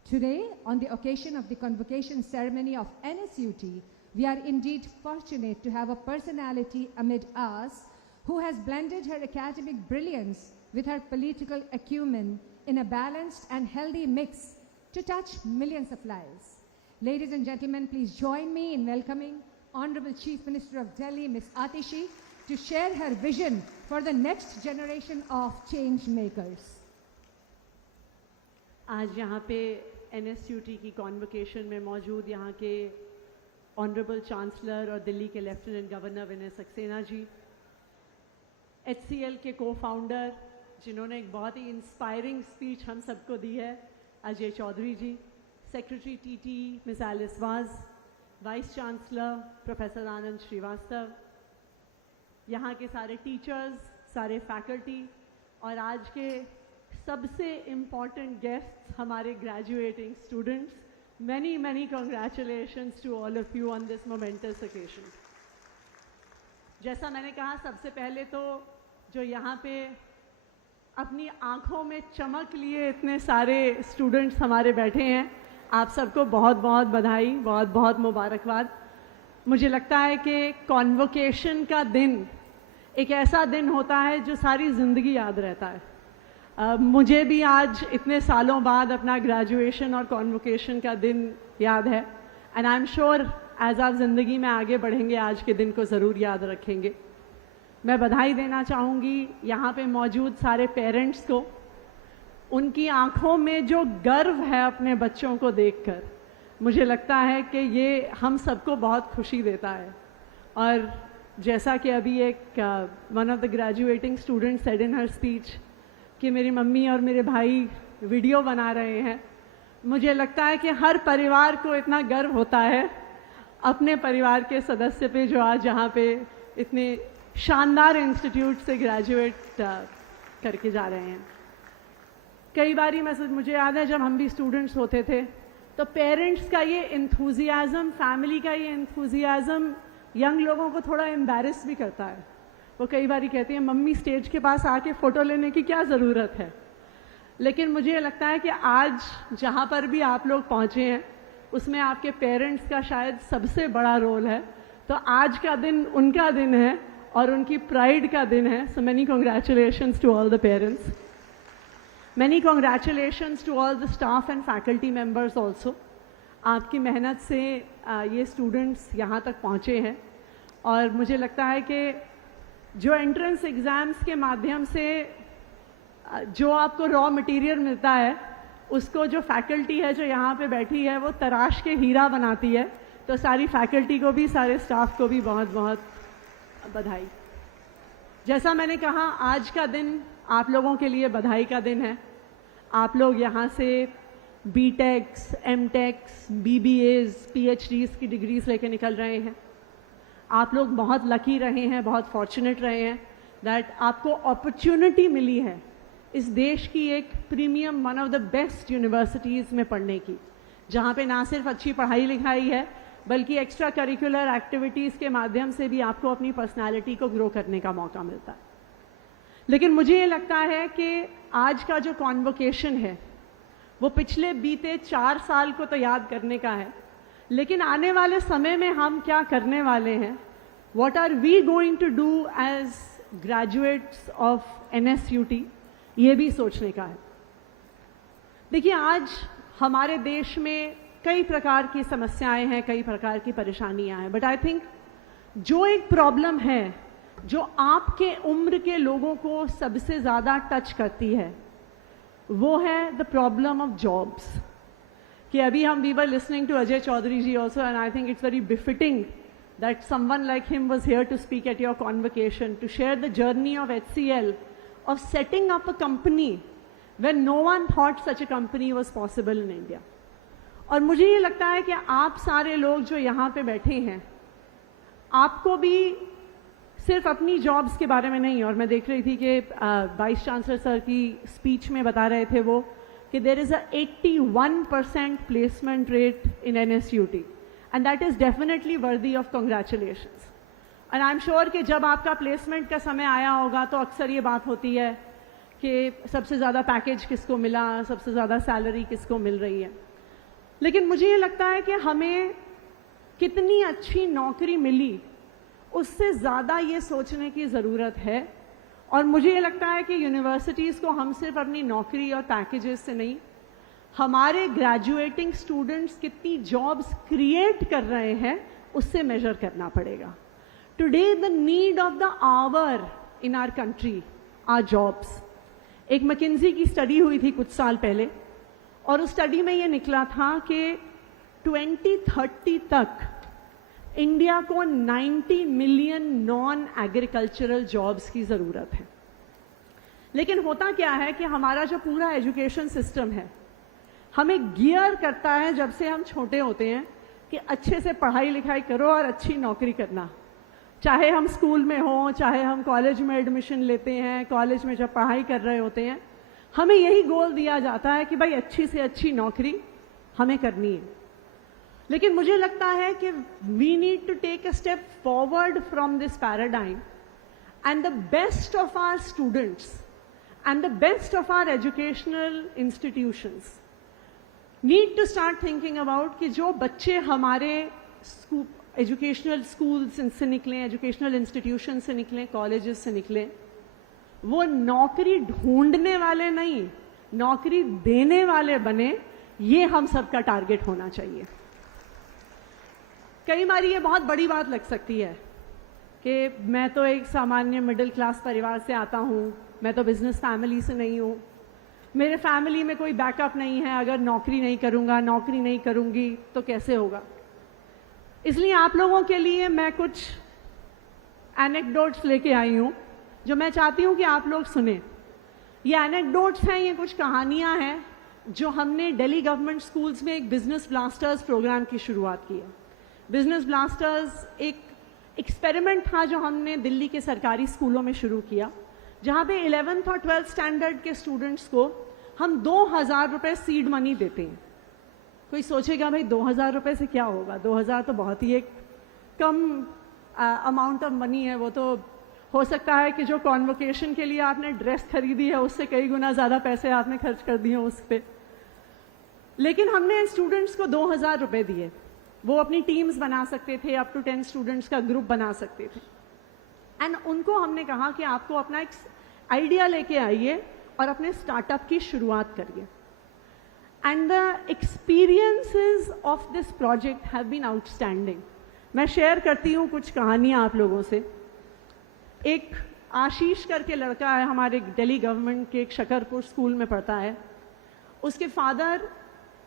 Today, on the occasion of the convocation ceremony of NSUT, we are indeed fortunate to have a personality amid us who has blended her academic brilliance with her political acumen in a balanced and healthy mix to touch millions of lives. Ladies and gentlemen, please join me in welcoming Honorable Chief Minister of Delhi, Ms. Atishi, to share her vision for the next generation of change makers. आज यहाँ पे NSUT की convocation में मौजूद यहाँ के honourable chancellor और दिल्ली के lieutenant governor Vinay Saxena ji, HCL के को-फाउंडर जिन्होंने एक बहुत ही इंस्पायरिंग स्पीच हम सबको दी है, Ajay Chaudhary ji, secretary TT miss Alice वाज, vice chancellor professor Anand Srivastava, यहाँ के सारे टीचर्स, सारे फैकल्टी और आज के सबसे इम्पॉर्टेंट गेस्ट्स हमारे graduating students, many congratulations to all of you on this momentous occasion. जैसा मैंने कहा, सबसे पहले तो जो यहाँ पे अपनी आँखों में चमक लिए इतने सारे स्टूडेंट्स हमारे बैठे हैं, आप सबको बहुत बहुत बधाई, बहुत बहुत मुबारकबाद। मुझे लगता है कि कॉन्वोकेशन का दिन एक ऐसा दिन होता है जो सारी ज़िंदगी याद रहता है। मुझे भी आज इतने सालों बाद अपना ग्रेजुएशन और कॉन्वोकेशन का दिन याद है, and I am sure as आप ज़िंदगी में आगे बढ़ेंगे आज के दिन को ज़रूर याद रखेंगे। मैं बधाई देना चाहूँगी यहाँ पे मौजूद सारे पेरेंट्स को, उनकी आँखों में जो गर्व है अपने बच्चों को देखकर, मुझे लगता है कि ये हम सबको बहुत खुशी देता है। और जैसा कि अभी एक one of the graduating student said in her speech कि मेरी मम्मी और मेरे भाई वीडियो बना रहे हैं, मुझे लगता है कि हर परिवार को इतना गर्व होता है अपने परिवार के सदस्य पे जो आज यहाँ पे इतने शानदार इंस्टीट्यूट से ग्रेजुएट करके जा रहे हैं। कई बारी मुझे याद है जब हम भी स्टूडेंट्स होते थे तो पेरेंट्स का ये एंथुजियाज़म, फैमिली का ये एंथुजियाज़म यंग लोगों को थोड़ा एम्बैरस भी करता है। वो कई बारी कहती हैं मम्मी स्टेज के पास आके फ़ोटो लेने की क्या ज़रूरत है। लेकिन मुझे लगता है कि आज जहाँ पर भी आप लोग पहुँचे हैं उसमें आपके पेरेंट्स का शायद सबसे बड़ा रोल है। तो आज का दिन उनका दिन है और उनकी प्राइड का दिन है। So many congratulations to all the parents, many congratulations to all the staff and faculty members also. आपकी मेहनत से ये स्टूडेंट्स यहाँ तक पहुँचे हैं और मुझे लगता है कि जो एंट्रेंस एग्ज़ाम्स के माध्यम से जो आपको रॉ मटेरियल मिलता है उसको जो फैकल्टी है जो यहाँ पे बैठी है वो तराश के हीरा बनाती है। तो सारी फैकल्टी को भी, सारे स्टाफ को भी बहुत बहुत बधाई। जैसा मैंने कहा, आज का दिन आप लोगों के लिए बधाई का दिन है। आप लोग यहाँ से बीटेक्स, एमटेक्स, बीबीएज, पीएचडीज की डिग्रीज लेके निकल रहे हैं। आप लोग बहुत लकी रहे हैं, बहुत फॉर्चुनेट रहे हैं दैट आपको अपॉर्चुनिटी मिली है इस देश की एक premium one of the best universities में पढ़ने की, जहाँ पे ना सिर्फ अच्छी पढ़ाई लिखाई है बल्कि एक्स्ट्रा करिकुलर एक्टिविटीज़ के माध्यम से भी आपको अपनी पर्सनालिटी को ग्रो करने का मौका मिलता है। लेकिन मुझे ये लगता है कि आज का जो कॉन्वोकेशन है वो पिछले बीते 4 साल को तो याद करने का है, लेकिन आने वाले समय में हम क्या करने वाले हैं, what are we going to do as graduates of NSUT, ये भी सोचने का है। देखिए, आज हमारे देश में कई प्रकार की समस्याएं हैं, कई प्रकार की परेशानियां हैं, बट आई थिंक जो एक प्रॉब्लम है जो आपके उम्र के लोगों को सबसे ज़्यादा टच करती है वो है द प्रॉब्लम ऑफ जॉब्स। कि अभी हम we were listening to Ajay Chaudhary ji also, and I think it's very befitting that someone like him was here to speak at your convocation to share the journey of HCL of setting up a company when no one thought such a company was possible in India. और मुझे ये लगता है कि आप सारे लोग जो यहाँ पे बैठे हैं, आपको भी सिर्फ अपनी जॉब्स के बारे में नहीं, और मैं देख रही थी कि वाइस चांसलर सर की स्पीच में बता रहे थे वो कि there is a 81% placement rate in NSUT. And that is definitely worthy of congratulations. And I'm sure कि जब आपका प्लेसमेंट का समय आया होगा तो अक्सर ये बात होती है कि सबसे ज़्यादा पैकेज किसको मिला, सबसे ज़्यादा सैलरी किसको मिल रही है। लेकिन मुझे ये लगता है कि हमें कितनी अच्छी नौकरी मिली उससे ज़्यादा ये सोचने की ज़रूरत है। और मुझे ये लगता है कि यूनिवर्सिटीज़ को हम सिर्फ अपनी नौकरी और पैकेजेस से नहीं, हमारे ग्रेजुएटिंग स्टूडेंट्स कितनी जॉब्स क्रिएट कर रहे हैं उससे मेजर करना पड़ेगा। Today the need of the hour in our country are jobs. एक मैकिन्जी की स्टडी हुई थी कुछ साल पहले, और उस स्टडी में ये निकला था कि 2030 तक इंडिया को 90 मिलियन नॉन एग्रीकल्चरल जॉब्स की ज़रूरत है। लेकिन होता क्या है कि हमारा जो पूरा एजुकेशन सिस्टम है हमें गियर करता है जब से हम छोटे होते हैं कि अच्छे से पढ़ाई लिखाई करो और अच्छी नौकरी करना। चाहे हम स्कूल में हों, चाहे हम कॉलेज में एडमिशन लेते हैं, कॉलेज में जब पढ़ाई कर रहे होते हैं, हमें यही गोल दिया जाता है कि भाई अच्छी से अच्छी नौकरी हमें करनी है। लेकिन मुझे लगता है कि we need to take a step forward from this paradigm, and the best of our students and the best of our educational institutions need to start thinking about कि जो बच्चे हमारे एजुकेशनल स्कूल्स से निकलें, एजुकेशनल इंस्टीट्यूशन से निकलें, colleges से निकलें, वो नौकरी ढूंढने वाले नहीं, नौकरी देने वाले बने। ये हम सबका टारगेट होना चाहिए। कई बार ये बहुत बड़ी बात लग सकती है कि मैं तो एक सामान्य मिडिल क्लास परिवार से आता हूँ, मैं तो बिजनेस फैमिली से नहीं हूँ, मेरे फैमिली में कोई बैकअप नहीं है, अगर नौकरी नहीं करूँगा, नौकरी नहीं करूँगी तो कैसे होगा। इसलिए आप लोगों के लिए मैं कुछ एनेक्डोट्स लेके आई हूँ जो मैं चाहती हूँ कि आप लोग सुने। ये एनेक्डोट्स हैं, ये कुछ कहानियाँ हैं जो हमने दिल्ली गवर्नमेंट स्कूल्स में एक बिजनेस ब्लास्टर्स प्रोग्राम की शुरुआत की है। बिजनेस ब्लास्टर्स एक एक्सपेरिमेंट था जो हमने दिल्ली के सरकारी स्कूलों में शुरू किया, जहाँ पे 11th और 12th स्टैंडर्ड के स्टूडेंट्स को हम 2000 रुपये सीड मनी देते हैं। कोई सोचेगा भाई 2000 रुपये से क्या होगा, 2000 तो बहुत ही एक कम अमाउंट ऑफ मनी है। वो तो हो सकता है कि जो कॉन्वोकेशन के लिए आपने ड्रेस खरीदी है उससे कई गुना ज़्यादा पैसे आपने खर्च कर दिए उस पर। लेकिन हमने स्टूडेंट्स को 2000 रुपये दिए, वो अपनी टीम्स बना सकते थे, अप टू 10 स्टूडेंट्स का ग्रुप बना सकते थे। एंड उनको हमने कहा कि आपको अपना एक आइडिया लेके आइए और अपने स्टार्टअप की शुरुआत करिए। And the experiences of this project have been outstanding. मैं शेयर करती हूँ कुछ कहानियाँ आप लोगों से। एक आशीष करके लड़का है, हमारे दिल्ली गवर्नमेंट के एक शकरपुर स्कूल में पढ़ता है। उसके फादर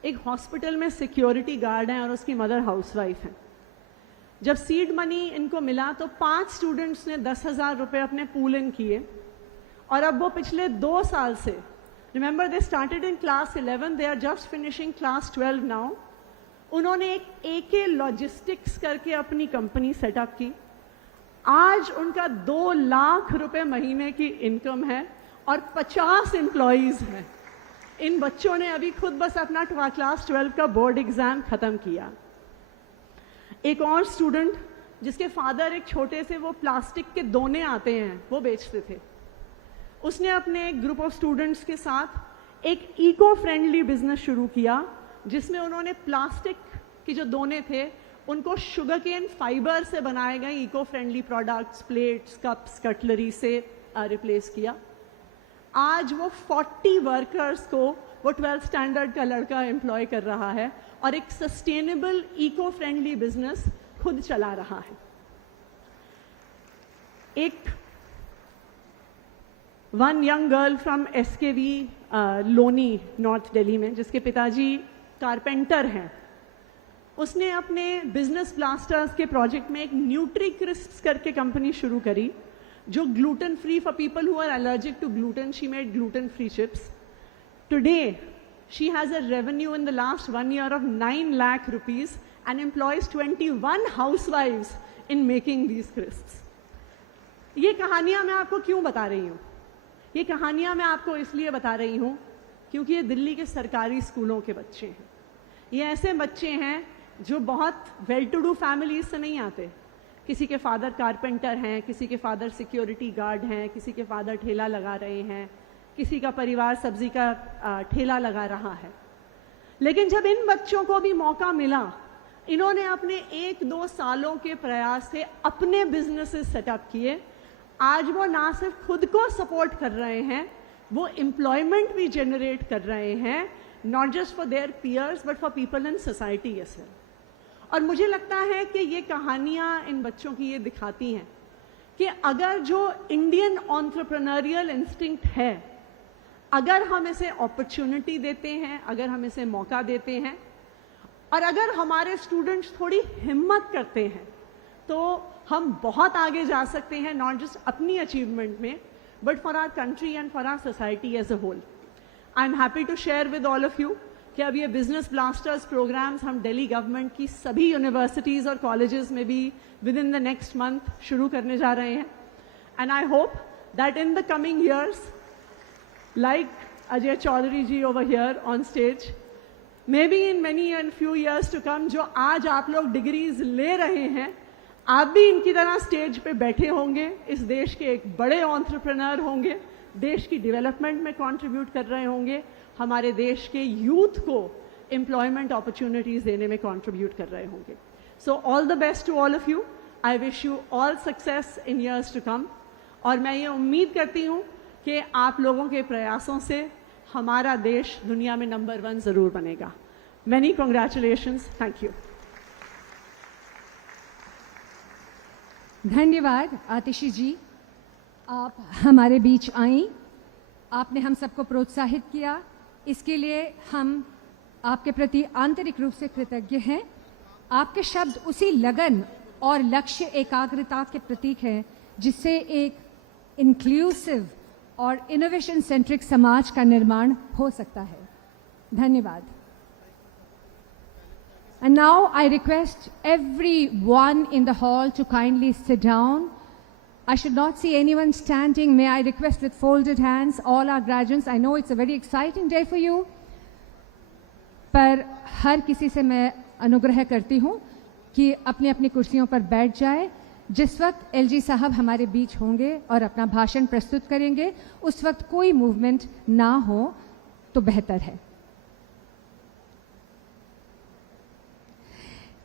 एक हॉस्पिटल में सिक्योरिटी गार्ड हैं और उसकी मदर हाउसवाइफ हैं। जब सीड मनी इनको मिला तो 5 स्टूडेंट्स ने 10,000 रुपये अपने पूल इन किए, और अब वो पिछले 2 साल से Remember, they started in class 11, they are just finishing class 12 now. उन्होंने एक AK लॉजिस्टिक्स करके अपनी कंपनी सेटअप की. आज उनका 2 लाख रुपए महीने की इनकम है और 50 एम्प्लॉइज हैं. इन बच्चों ने अभी खुद बस अपना क्लास 12 का बोर्ड एग्जाम खत्म किया. एक और स्टूडेंट जिसके फादर एक छोटे से वो प्लास्टिक के दोने आते हैं वो बेचते थे, उसने अपने एक ग्रुप ऑफ स्टूडेंट्स के साथ एक इको फ्रेंडली बिजनेस शुरू किया, जिसमें उन्होंने प्लास्टिक की जो दोने थे उनको शुगर केन फाइबर से बनाए गए eco friendly products, plates, cups, cutlery से रिप्लेस किया. आज वो 40 वर्कर्स को वो 12th स्टैंडर्ड का लड़का एम्प्लॉय कर रहा है और एक सस्टेनेबल इको फ्रेंडली बिजनेस खुद चला रहा है. एक one young girl from SKV Loni north Delhi में, जिसके पिताजी कारपेंटर हैं, उसने अपने बिजनेस ब्लास्टर्स के प्रोजेक्ट में एक न्यूट्री क्रिस्प्स करके कंपनी शुरू करी, जो gluten free for people who are allergic to gluten. She made gluten free chips. Today, she has a revenue in the last 1 year of 9 lakh rupees and employs 21 housewives in making these crisps. ये कहानियाँ मैं आपको क्यों बता रही हूँ? ये कहानियाँ मैं आपको इसलिए बता रही हूँ क्योंकि ये दिल्ली के सरकारी स्कूलों के बच्चे हैं. ये ऐसे बच्चे हैं जो बहुत वेल टू डू फैमिलीज से नहीं आते. किसी के फादर कारपेंटर हैं, किसी के फादर सिक्योरिटी गार्ड हैं, किसी के फादर ठेला लगा रहे हैं, किसी का परिवार सब्जी का ठेला लगा रहा है. लेकिन जब इन बच्चों को भी मौका मिला, इन्होंने अपने 1-2 सालों के प्रयास से अपने बिजनेसेस सेटअप किए. आज वो ना सिर्फ खुद को सपोर्ट कर रहे हैं, वो एम्प्लॉयमेंट भी जनरेट कर रहे हैं, not just for their peers but for people in society as well. और मुझे लगता है कि ये कहानियाँ इन बच्चों की ये दिखाती हैं कि अगर जो इंडियन एंटरप्रेन्योरियल इंस्टिंक्ट है, अगर हम इसे अपॉर्चुनिटी देते हैं, अगर हम इसे मौका देते हैं और अगर हमारे स्टूडेंट्स थोड़ी हिम्मत करते हैं, तो हम बहुत आगे जा सकते हैं, नॉट जस्ट अपनी अचीवमेंट में but for our country and for our society as a whole. I am happy to share with all of you कि अब ये बिजनेस ब्लास्टर्स प्रोग्राम्स हम दिल्ली गवर्नमेंट की सभी यूनिवर्सिटीज़ और कॉलेजेस में भी within the next month शुरू करने जा रहे हैं. And I hope that in the coming years, like Ajay Chaudhary ji over here on stage, may be in many and few years to come, जो आज आप लोग डिग्रीज ले रहे हैं, आप भी इनकी तरह स्टेज पे बैठे होंगे, इस देश के एक बड़े एंटरप्रेन्योर होंगे, देश की डेवलपमेंट में कंट्रीब्यूट कर रहे होंगे, हमारे देश के यूथ को एम्प्लॉयमेंट अपॉर्चुनिटीज़ देने में कंट्रीब्यूट कर रहे होंगे. So all the best to all of you. I wish you all success in years to come. और मैं ये उम्मीद करती हूँ कि आप लोगों के प्रयासों से हमारा देश दुनिया में नंबर 1 ज़रूर बनेगा. Many congratulations. Thank you. धन्यवाद आतिशी जी, आप हमारे बीच आईं, आपने हम सबको प्रोत्साहित किया, इसके लिए हम आपके प्रति आंतरिक रूप से कृतज्ञ हैं. आपके शब्द उसी लगन और लक्ष्य एकाग्रता के प्रतीक हैं जिससे एक इंक्लूसिव और इनोवेशन सेंट्रिक समाज का निर्माण हो सकता है. धन्यवाद. And now I request everyone in the hall to kindly sit down. I should not see anyone standing. May I request with folded hands all our graduates. I know it's a very exciting day for you. पर हर किसी से मैं अनुग्रह करती हूँ कि अपनी अपनी कुर्सियों पर बैठ जाए. जिस वक्त LG साहब हमारे बीच होंगे और अपना भाषण प्रस्तुत करेंगे, उस वक्त कोई मूवमेंट ना हो तो बेहतर है.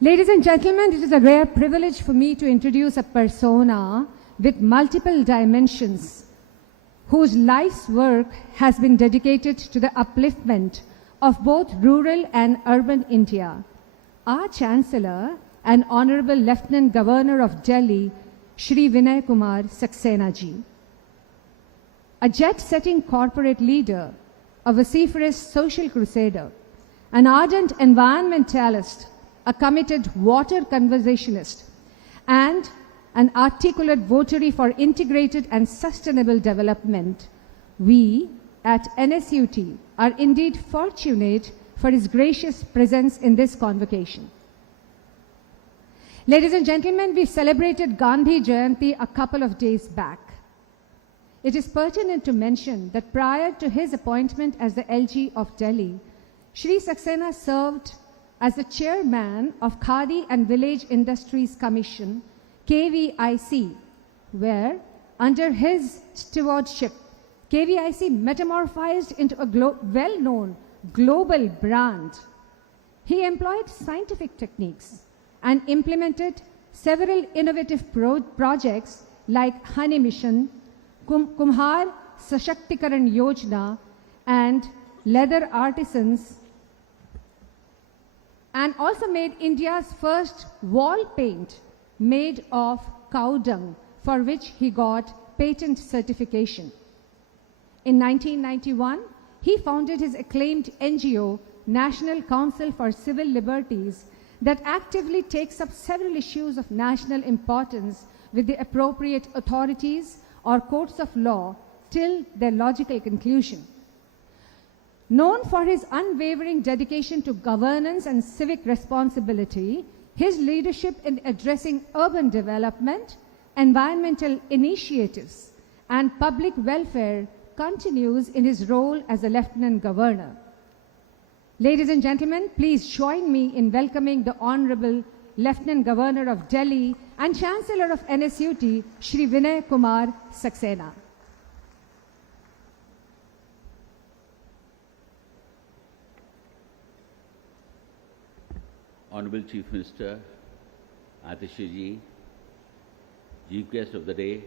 Ladies and gentlemen, it is a rare privilege for me to introduce a persona with multiple dimensions, whose life's work has been dedicated to the upliftment of both rural and urban India. Our Chancellor and Hon'ble Lieutenant Governor of Delhi, Shri Vinai Kumar Saxena ji. A jet-setting corporate leader, a vociferous social crusader, an ardent environmentalist, a committed water conservationist, and an articulate votary for integrated and sustainable development, we, at NSUT are indeed fortunate for his gracious presence in this convocation. Ladies and gentlemen, we celebrated Gandhi Jayanti a couple of days back. It is pertinent to mention that prior to his appointment as the LG of Delhi, Shri Saxena served as the chairman of Khadi and Village Industries Commission, KVIC, where, under his stewardship, KVIC metamorphosed into a well-known global brand. He employed scientific techniques and implemented several innovative projects like Honey Mission, Kumhar Sashaktikaran Yojana, and leather artisans, and also made India's first wall paint made of cow dung, for which he got patent certification. In 1991, he founded his acclaimed NGO, National Council for Civil Liberties, that actively takes up several issues of national importance with the appropriate authorities or courts of law till their logical conclusion. Known for his unwavering dedication to governance and civic responsibility, his leadership in addressing urban development, environmental initiatives, and public welfare continues in his role as a Lieutenant Governor. Ladies and gentlemen, please join me in welcoming the Honorable Lieutenant Governor of Delhi and Chancellor of NSUT, Shri Vinai Kumar Saxena. Honorable Chief Minister Atishi ji, Chief Guest of the Day,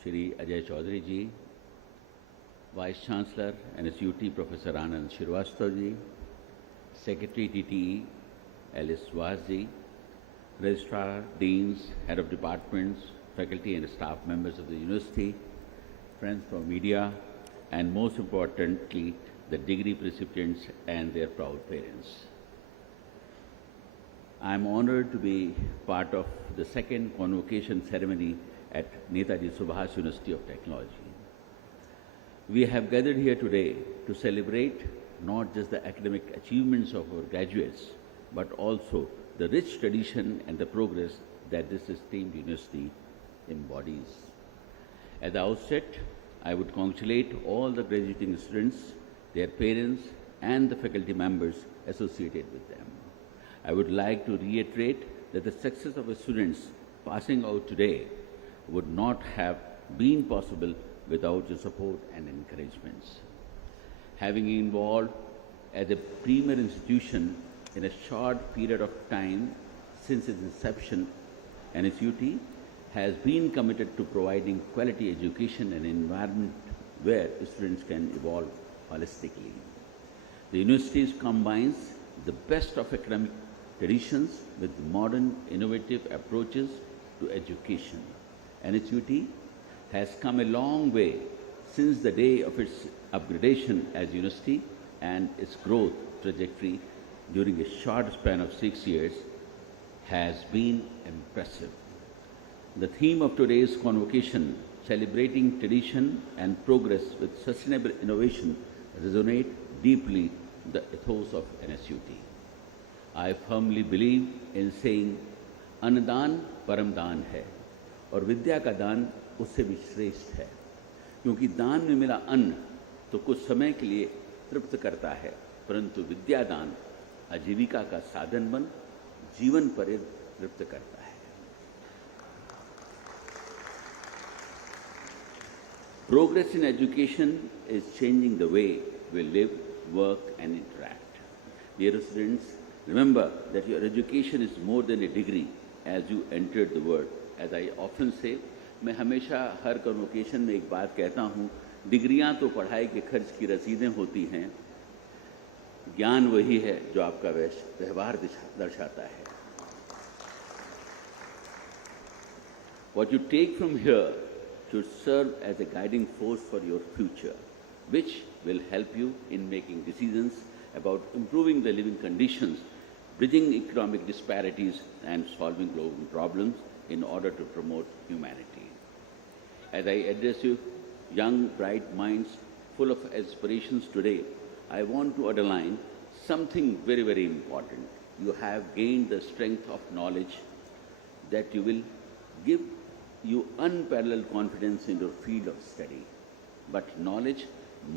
Shri Ajay Chaudhary ji, Vice Chancellor NSUT Professor Anand Shrivastava ji, Secretary TTE Alice Subhas ji, Registrar, Deans, Head of Departments, faculty and staff members of the University, friends from media, and most importantly, the degree recipients and their proud parents. I am honored to be part of the second convocation ceremony at Netaji Subhas University of Technology. We have gathered here today to celebrate not just the academic achievements of our graduates, but also the rich tradition and the progress that this esteemed university embodies. At the outset, I would congratulate all the graduating students, their parents, and the faculty members associated with them. I would like to reiterate that the success of the students passing out today would not have been possible without your support and encouragements. Having involved as a premier institution in a short period of time since its inception, NSUT has been committed to providing quality education and environment where students can evolve holistically. The university combines the best of academic traditions with modern, innovative approaches to education. NSUT has come a long way since the day of its upgradation as university, and its growth trajectory during a short span of 6 years has been impressive. The theme of today's convocation, celebrating tradition and progress with sustainable innovation, resonate deeply with the ethos of NSUT. I firmly believe in saying, अन्नदान परम दान है और विद्या का दान उससे भी श्रेष्ठ है, क्योंकि दान में मिला अन्न तो कुछ समय के लिए तृप्त करता है, परंतु विद्यादान आजीविका का साधन बन जीवन पर तृप्त करता है. Progress in education is changing the way we live, work and interact. Dear students, remember that your education is more than a degree as you entered the world. As I often say, मैं हमेशा हर convocation में एक बात कहता हूँ, डिग्रियां तो पढ़ाई के खर्च की रसीदें होती हैं, ज्ञान वही है जो आपका व्यवहार दर्शाता है. What you take from here should serve as a guiding force for your future, which will help you in making decisions about improving the living conditions, bridging economic disparities and solving global problems in order to promote humanity. As I address you, young, bright minds, full of aspirations today, I want to underline something very, very important. You have gained the strength of knowledge that you will give you unparalleled confidence in your field of study. But knowledge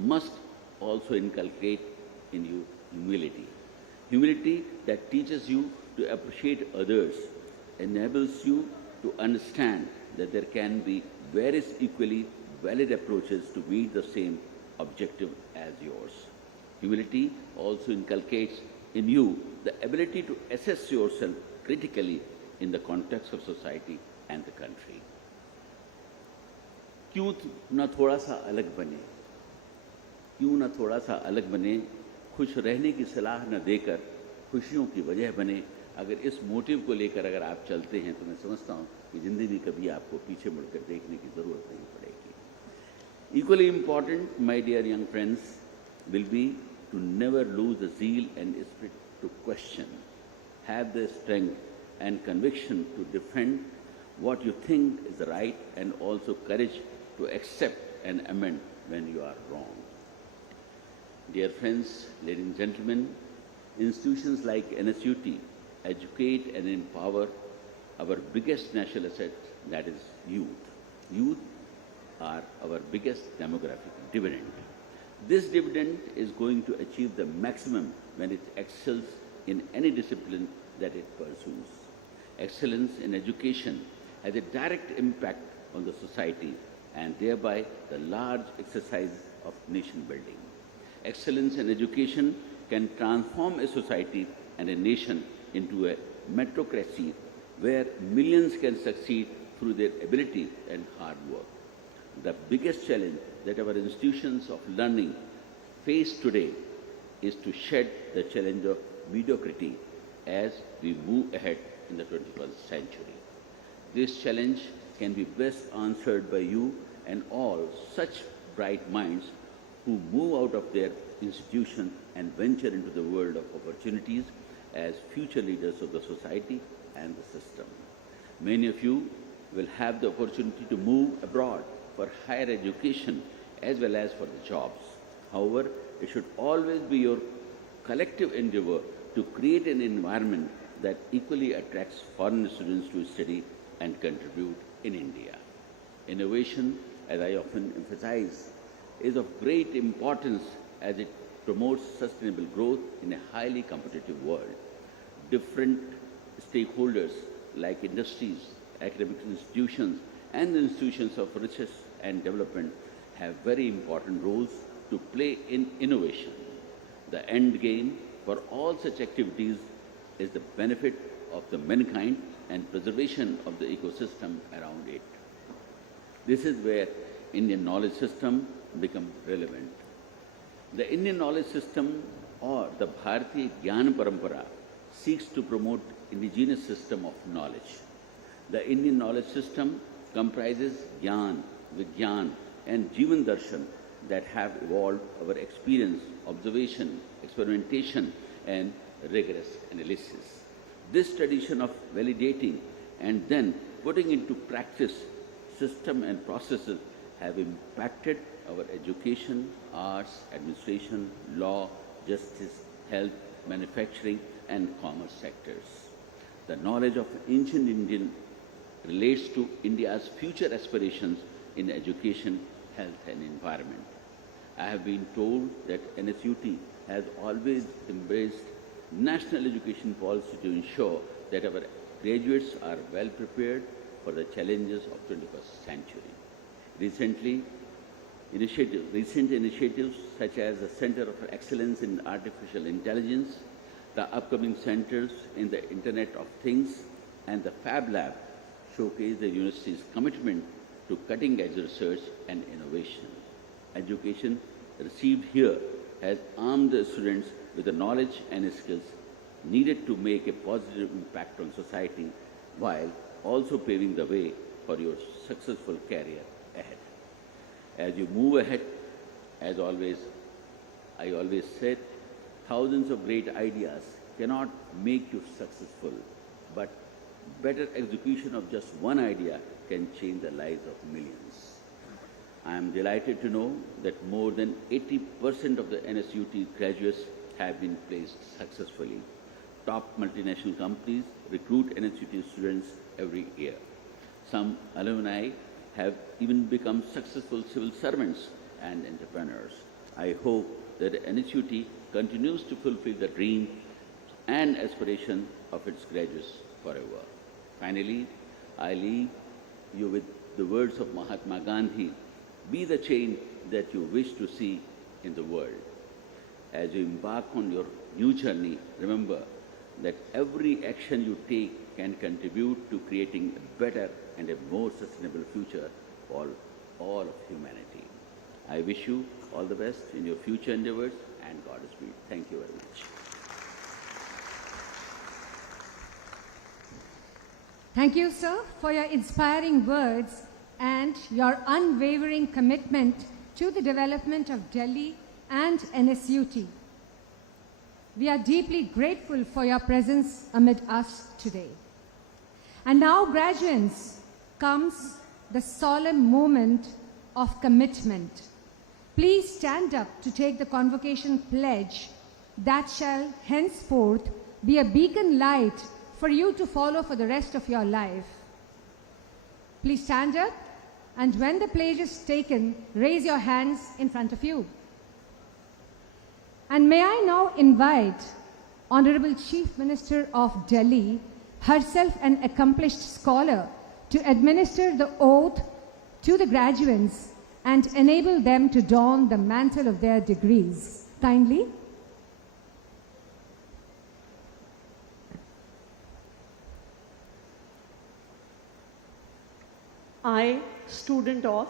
must also inculcate in you humility. Humility that teaches you to appreciate others, enables you to understand that there can be various equally valid approaches to meet the same objective as yours. Humility also inculcates in you the ability to assess yourself critically in the context of society and the country. क्यों न थोड़ा सा अलग बने, क्यों न थोड़ा सा अलग बने, खुश रहने की सलाह न देकर खुशियों की वजह बने। अगर इस मोटिव को लेकर अगर आप चलते हैं तो मैं समझता हूँ कि ज़िंदगी कभी आपको पीछे मुड़कर देखने की ज़रूरत नहीं पड़ेगी। Equally important, my dear young friends, will be to never lose the zeal and spirit to question, have the strength and conviction to defend what you think is right, and also courage to accept and amend when you are wrong. Dear friends, ladies and gentlemen, institutions like NSUT educate and empower our biggest national asset, that is youth. Youth are our biggest demographic dividend. This dividend is going to achieve the maximum when it excels in any discipline that it pursues. Excellence in education has a direct impact on the society and thereby the large exercise of nation building. Excellence in education can transform a society and a nation into a meritocracy where millions can succeed through their ability and hard work. The biggest challenge that our institutions of learning face today is to shed the challenge of mediocrity as we move ahead in the 21st century. This challenge can be best answered by you and all such bright minds who move out of their institution and venture into the world of opportunities as future leaders of the society and the system. Many of you will have the opportunity to move abroad for higher education as well as for the jobs. However, it should always be your collective endeavor to create an environment that equally attracts foreign students to study and contribute in India. Innovation, as I often emphasize, is of great importance as it promotes sustainable growth in a highly competitive world. Different stakeholders like industries, academic institutions, and the institutions of research and development have very important roles to play in innovation. The end game for all such activities is the benefit of the mankind and preservation of the ecosystem around it. This is where Indian knowledge system becomes relevant. The Indian knowledge system or the Bharatiya Gyan Parampara seeks to promote indigenous system of knowledge. The Indian knowledge system comprises Gyan, Vigyan and Jivan Darshan that have evolved our experience, observation, experimentation and rigorous analysis. This tradition of validating and then putting into practice system and processes have impacted our education, arts, administration, law, justice, health, manufacturing and commerce sectors. The knowledge of ancient Indian relates to India's future aspirations in education, health and environment. I have been told that NSUT has always embraced national education policy to ensure that our graduates are well prepared for the challenges of 21st century. Recent initiatives such as the Center of Excellence in Artificial Intelligence, the upcoming centers in the Internet of Things, and the Fab Lab showcase the university's commitment to cutting-edge research and innovation. Education received here has armed the students with the knowledge and skills needed to make a positive impact on society while also paving the way for your successful career ahead. As you move ahead, as always, I always said, thousands of great ideas cannot make you successful, but better execution of just one idea can change the lives of millions. I am delighted to know that more than 80% of the NSUT graduates have been placed successfully. Top multinational companies recruit NSUT students every year. Some alumni have even become successful civil servants and entrepreneurs. I hope that NSUT continues to fulfill the dream and aspiration of its graduates forever. Finally, I leave you with the words of Mahatma Gandhi: be the change that you wish to see in the world. As you embark on your new journey, remember that every action you take can contribute to creating a better and a more sustainable future for all of humanity. I wish you all the best in your future endeavors and Godspeed. Thank you very much. Thank you, sir, for your inspiring words and your unwavering commitment to the development of Delhi and NSUT. We are deeply grateful for your presence amid us today. And now, graduates, comes the solemn moment of commitment. Please stand up to take the convocation pledge that shall henceforth be a beacon light for you to follow for the rest of your life. Please stand up, and when the pledge is taken, raise your hands in front of you. And may I now invite Honorable Chief Minister of Delhi, herself an accomplished scholar, to administer the oath to the graduates and enable them to don the mantle of their degrees. Kindly. I, student of,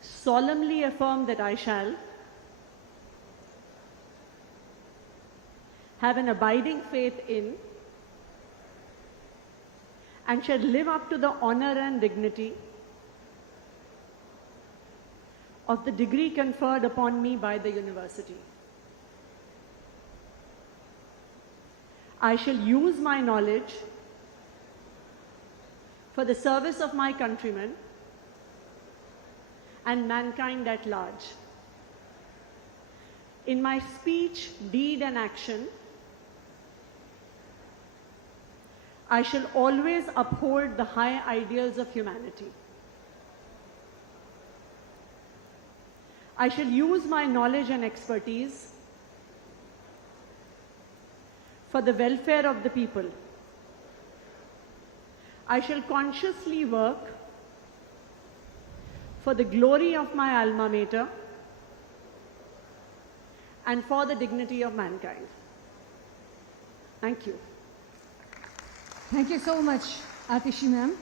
solemnly affirm that I shall have an abiding faith in and shall live up to the honor and dignity of the degree conferred upon me by the university. I shall use my knowledge for the service of my countrymen and mankind at large. In my speech, deed, and action, I shall always uphold the high ideals of humanity. I shall use my knowledge and expertise for the welfare of the people. I shall consciously work for the glory of my alma mater and for the dignity of mankind. Thank you. Thank you so much, Atishi ma'am.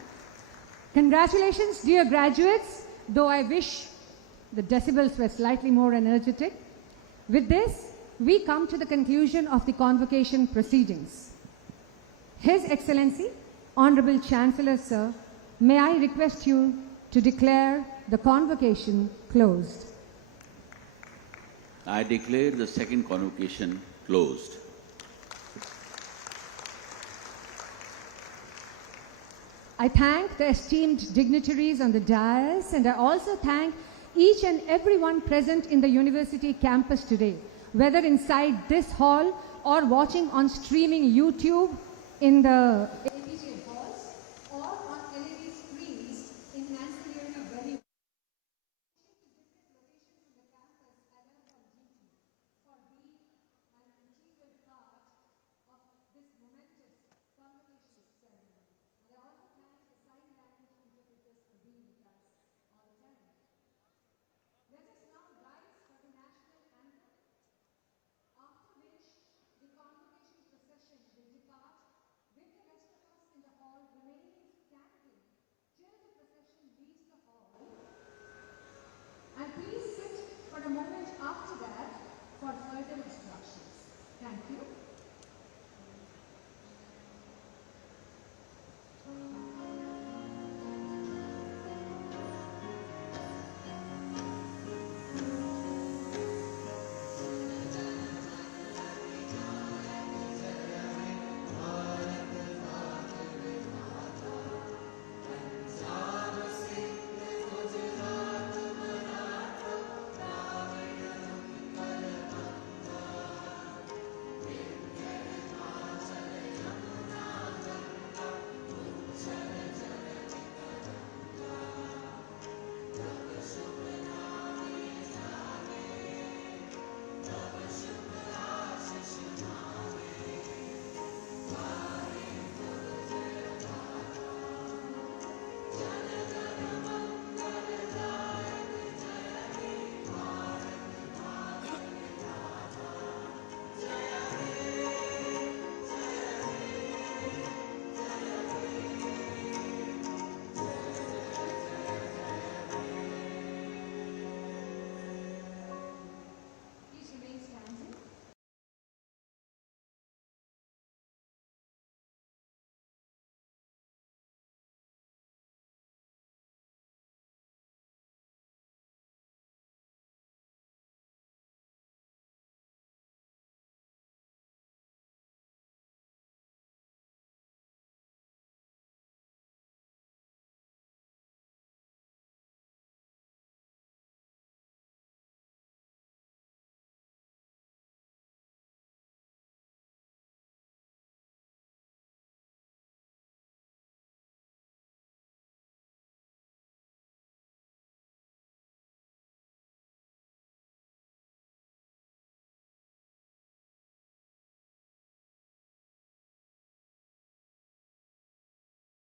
Congratulations, dear graduates, though I wish the decibels were slightly more energetic. With this, we come to the conclusion of the convocation proceedings. His Excellency, Honorable Chancellor, sir, may I request you to declare the convocation closed. I declare the second convocation closed. I thank the esteemed dignitaries on the dais, and I also thank each and everyone present in the university campus today, whether inside this hall or watching on streaming YouTube in the